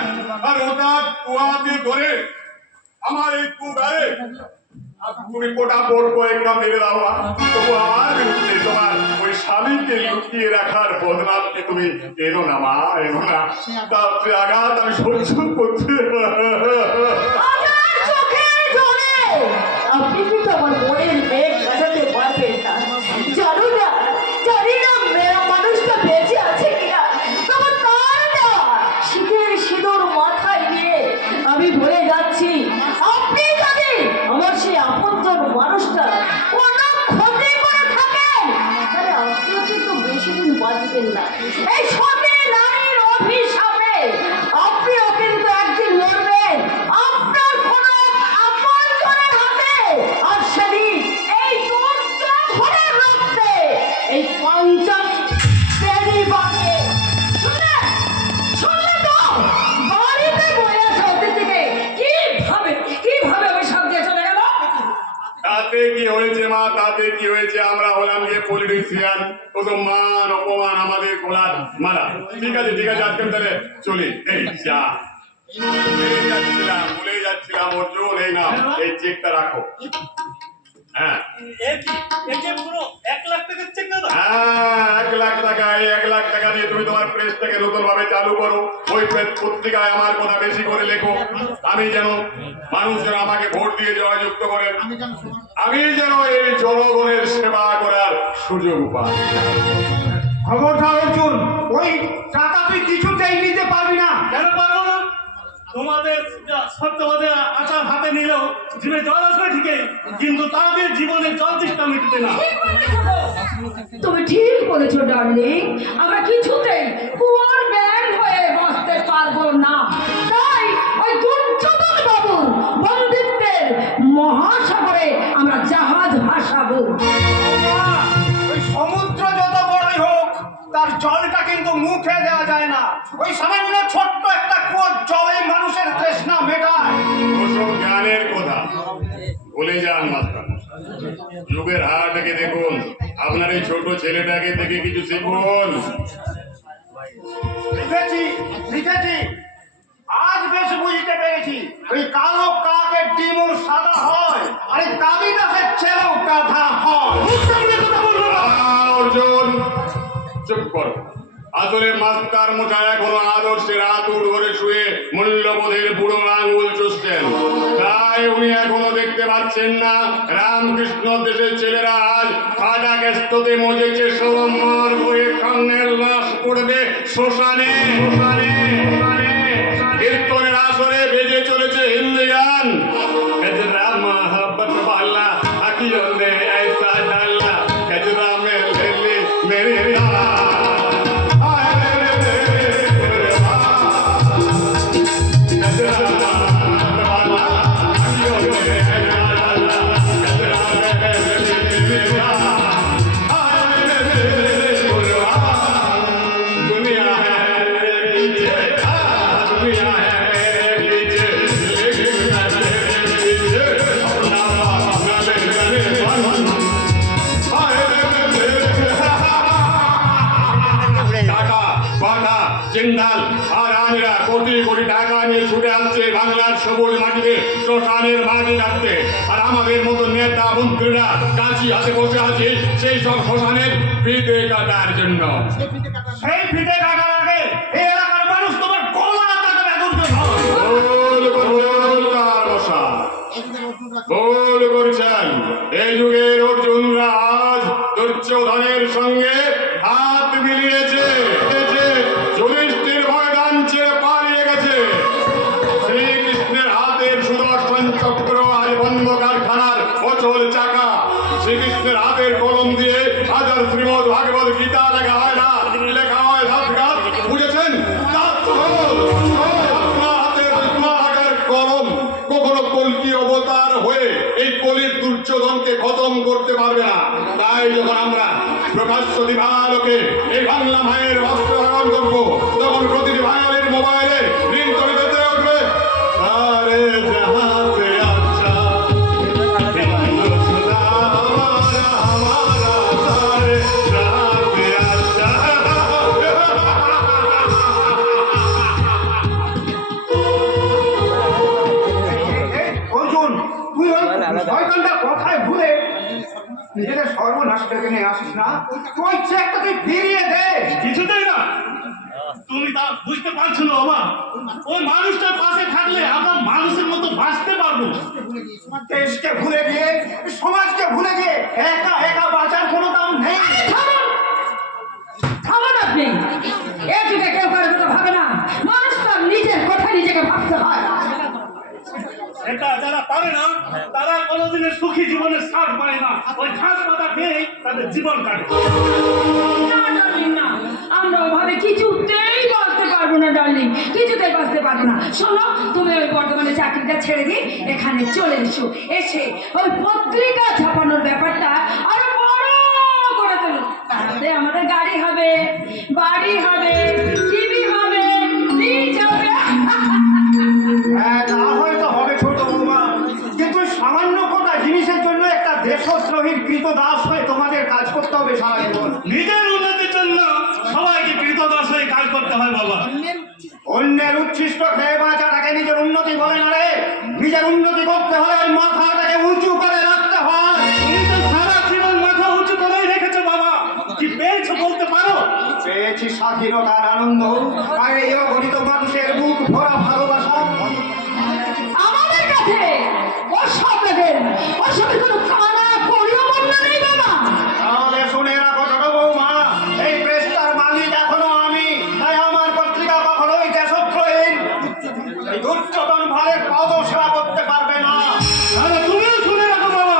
আর ওটা তোয়াতে ধরে আমার এই গায়ে তুমি কোটা পড়বো একটা মেরে দাও না। তবু আমার বিরুদ্ধে তোমার ওই স্বামীকে লুকিয়ে রাখার বদনামকে তুমি এনো না মা, এনো না। তার আঘাত আমি সহ্য করছি। আমার চোখের জলে আপনি কিন্তু আমার মনের মেঘ কাটাতে পারবেন না। জানি না মেয়েরা মানুষটা বেঁচে আছে কিনা, তবে তার দেওয়া শীতের সিঁদুর মাথায় নিয়ে আমি বলে যাচ্ছি, আপনি যদি আমার সেই আপনজন মানুষটা কোনো ক্ষতি করে থাকেন, তাহলে আপনিও কিন্তু বেশি দিন বাঁচবেন না। এই সতী নারীর অভিশাপে আপনিও কিন্তু একদিন লড়বেন আপনার কোনো আপনজনের হাতে। আর সেদিন এই ঘরের রক্তে এই পঞ্চম শ্রেণী বাঁধে। শুনলে তো বাড়িতে বলে সত্যি থেকে কিভাবে আমি সামনে চলে গেল। তাতে কি হয়েছে মা, তাতে কি হয়েছে? আমরা হলাম গিয়ে পলিটিশিয়ান, কত মান অপমান আমাদের গোলার মারা ঠিক আছে আজকে আমি তাহলে চলি এই যা ভুলে যাচ্ছিলাম অর্জুন এই নাও এই চেকটা রাখো হ্যাঁ পুরো 1 লাখ টাকার চেক দাদা। হ্যাঁ 1 লাখ টাকা এই 1 লাখ টাকা দিয়ে তুমি তোমার প্রেসটাকে নতুন ভাবে চালু করো ওই পত্রিকায় আমার কথা বেশি করে লেখো আমি যেন মানুষ যেন আমাকে ভোট দিয়ে জয়যুক্ত করেন আমি যেন এই জনগণের সেবা করার সুযোগ পাই খবরদার অর্জুন, ওই টাকা তুই কিছুতেই নিতে পারবি না। কেন পারবো না? তোমাদের সত্যবাদে আচার হাতে নিলেও জীবনে জল আসবে ঠিকই, কিন্তু তাদের জীবনে জল তৃষ্ণা মিটবে না। তুমি ঠিক বলেছো ডার্লিং, আমরা কিছুতেই কুয়োর ব্যাং হয়ে বাঁচতে পারবো না। তাই ওই দুর্যোধন বাবু বন্দিত্বের মহাসাগরে আমরা জাহাজ ভাসাবো। ওই সমুদ্র যত বড়ই হোক তার জলটা কিন্তু মুখে দেওয়া যায় না। ওই সামান্য ছোট্ট একটা কুয়োর জলে মানুষের তৃষ্ণা মেটায়। ওসব জ্ঞানের কথা বলে যান মাস্টার যুগের হারটাকে দেখুন আপনার এই ছোট ছেলেটাকে দেখে কিছু শিখুন লিখেছি আজ বেশ বুঝতে পেরেছি ওই কালো কাকের ডিমও সাদা হয় আর এই কাবিদাসের ছেলেও গাধা হয়। অর্জুন চুপ করো আসলে মাস্টার মশাই এখনো আদর্শের আতুর ঘরে শুয়ে মূল্যবোধের বুড়ো আঙুল চুষছেন তাই উনি এখনো দেখতে পাচ্ছেন না রামকৃষ্ণ দেশের ছেলেরা আজ ফাটা কেস্ততে মজেছে সোমবার হয়ে কর্ণের লাশ পড়বে শ্মশানে কীর্তনের আসরে বেজে চলেছে হিন্দি গান রাম মহাব্বত পাল্লা আকি জলে ऐसा डाला कजरा में ले ले मेरे জিন্দাল আর আমিরা কোটি কোটি টাকা নিয়ে ছুটে আসছে বাংলার সবুজ মাটিতে শ্মশানের মাটি রাখতে আর আমাদের মতো নেতা মন্ত্রীরা কাঁচি হাতে বসে আছে সেই সব শ্মশানের ফিতে কাটার জন্য সেই ফিতে কাটার আগে এই এলাকার মানুষ তোমার গলা কাটাবে ভুল করছেন এই যুগের অর্জুনরা আজ দুর্যোধনের সঙ্গে হাত মিলিয়েছে যুধিষ্ঠির ময়দান ছেড়ে পালিয়ে গেছে শ্রীকৃষ্ণের হাতের সুদর্শন চক্র আজ বন্ধ কারখানার অচল চাকা শ্রীকৃষ্ণের হাতের কলম দিয়ে হাজার শ্রীমদ ভাগবত গীতা লেখা হয় না লেখা হয় রাতঘাট বুঝেছেন কলম কখনো কল্কি অবতার হয়ে এই কলির দুর্যোধনকে খতম করতে পারবে না তাই যখন আমরা প্রকাশ্য দিবালোকে এই বাংলা মায়ের বস্ত্র ধারণ করবো তখন প্রতিটি বাঙালির মোবাইলে ঋণ করে বেঁচে উঠবে আরে জাহাজে আচ্ছা অর্জুন তুই ওই শয়তানটার কথায় ভুলে নিজেদের সর্বনাশ ডেকে নিয়ে আসিস না তুই চেকটা তুই ফিরিয়ে দে। কিছুতেই না। তুমি তা বুঝতে পারছো না বাবা, ওই মানুষটার পাশে থাকলে আমরা মানুষের মতো বাঁচতে পারবো। দেশকে ভুলে গিয়ে সমাজকে ভুলে গিয়ে একা একা বাঁচার কোনো দাম নেই। থামান আপনি, এ যুগে কেউ কারোর কথা ভাবে না, মানুষ তার নিজের কথা নিজেকে ভাবতে হয়। এটা যারা পারে না তারা কোনোদিনের সুখী জীবনের স্বাদ পায় না, ওই ঘাস পাতা খেয়ে তাদের জীবন কাটে। না ডার্লিং না, আমরা ওভাবে কিছুতেই বাঁচতে পারবো না ডার্লিং, কিছুতেই বাঁচতে পারবো না। শোনো, তুমি ওই বর্তমানে চাকরিটা ছেড়ে দিয়ে এখানে চলে এসো, এসে ওই পত্রিকা ছাপানোর ব্যাপারটা আরো বড় করে তোলো। তাহলে আমাদের গাড়ি হবে, বাড়ি হবে, টিভি হবে, ফ্রিজ হবে। হ্যাঁ তা হয়তো হবে ছোট বৌমা, কিন্তু সামান্য কটা জিনিসের জন্য একটা দেশদ্রোহীর কৃতদাস হয়ে তোমাদের কাজ করতে হবে সারা জীবন। নিজের উন্নতির জন্য সবাইকে কৃতদাস হয় বাবা? অন্যের উচ্ছিষ্ট খেয়ে বাঁচাটাকে নিজের উন্নতি বলে না রে। নিজের উন্নতি করতে হলে ওই মাথাটাকে উঁচু করে রাখতে হয়। তুমি তো সারা জীবন মাথা উঁচু করেই রেখেছো বাবা, কি পেয়েছো বলতে পারো? পেয়েছি স্বাধীনতার আনন্দ, আর এই অগণিত মানুষের বুক ভরা ভালোবাসা। আমাদের কাছে ওসব লেগেন, ওসবের কোনো কানা করিও মূল্য নেই বাবা। তাহলে শুনে রাখো ছোট বৌমা, এই প্রেসটার মালিক এখনো আমি, তাই আমার পত্রিকা কখনোই দেশদ্রোহীন এই দুর্যোধন ভারের পদসেবা করতে পারবে না। তাহলে তুমিও শুনে রাখো বাবা,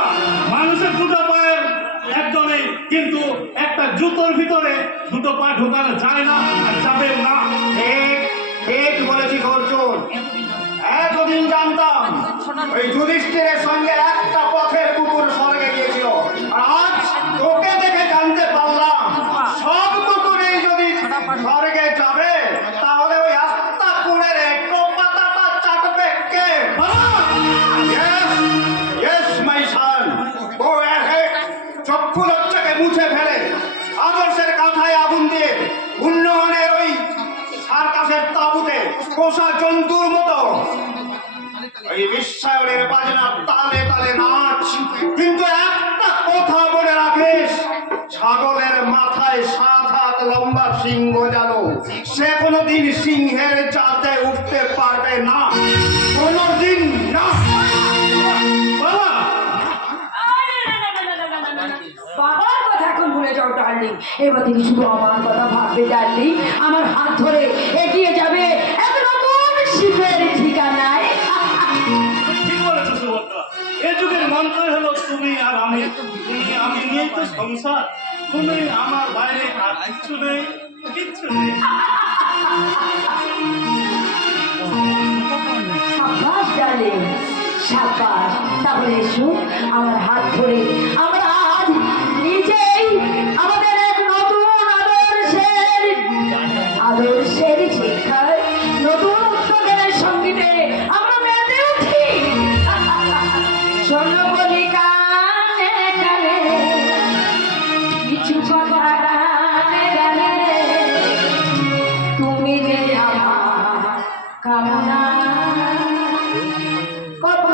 মানুষের দুটো পায়ের একজনেই, কিন্তু একটা জুতোর ভিতরে দুটো পা ঢোকানো যায় না আর যাবে না। ঠিক ঠিক বলেছিস অর্জুন। এতদিন জানতাম ওই যুধিষ্ঠিরের সঙ্গে একটা পথের কুকুর স্বর্গে গিয়েছিল, আর আজ তোকে দেখে জানতে পারলাম সব কুকুরই যদি স্বর্গে যাবে তাহলে ওই আস্তা কুড়ের একটু পাতাটা চাটবে কে? Yes, my son. Go ahead. চক্ষু লজ্জাকে মুছে ফেলে আদর্শের কাঁথায় আগুন দিয়ে উন্নয়নের ওই সার্কাসের তাঁবুতে পোষা জন্তুর মতো ওই বিশ্বায়নের বাজনা তালে তালে নাচ। কিন্তু একটা কথা মনে রাখিস, ছাগলের মাথায় 7 হাত লম্বা সিংহ জানো, সে কোনোদিন সিংহের জাতে উঠতে পারবে না, কোনোদিন না। বাবা, বাবার কথা এখন ভুলে যাও ডার্লিং, এবার থেকে শুধু আমার কথা ভাববে ডার্লিং। আমার হাত ধরে এগিয়ে যাবে এক নতুন শিখের ঠিকানায়। ঠিক বলেছো সুভদ্রা, এ যুগের মন্ত্রই হলো তুমি আর আমি। তুমি আমি নিয়েই তো সংসার, তুমি আমার বাইরে আর কিচ্ছু নেই, কিচ্ছু নেই। সাব্বাস ডার্লিং, সাব্বাস। তাহলে এসো আমার হাত ধরে আমরা আজ নিজেই আমাদের এক নতুন আদর্শের শিক্ষায় নতুন উদ্যোগের সঙ্গীতে আমরা মেতে উঠি। শোনো বলি কানে কানে কিছু কথা কানে কানে, তুমি যে আমার কামনা কত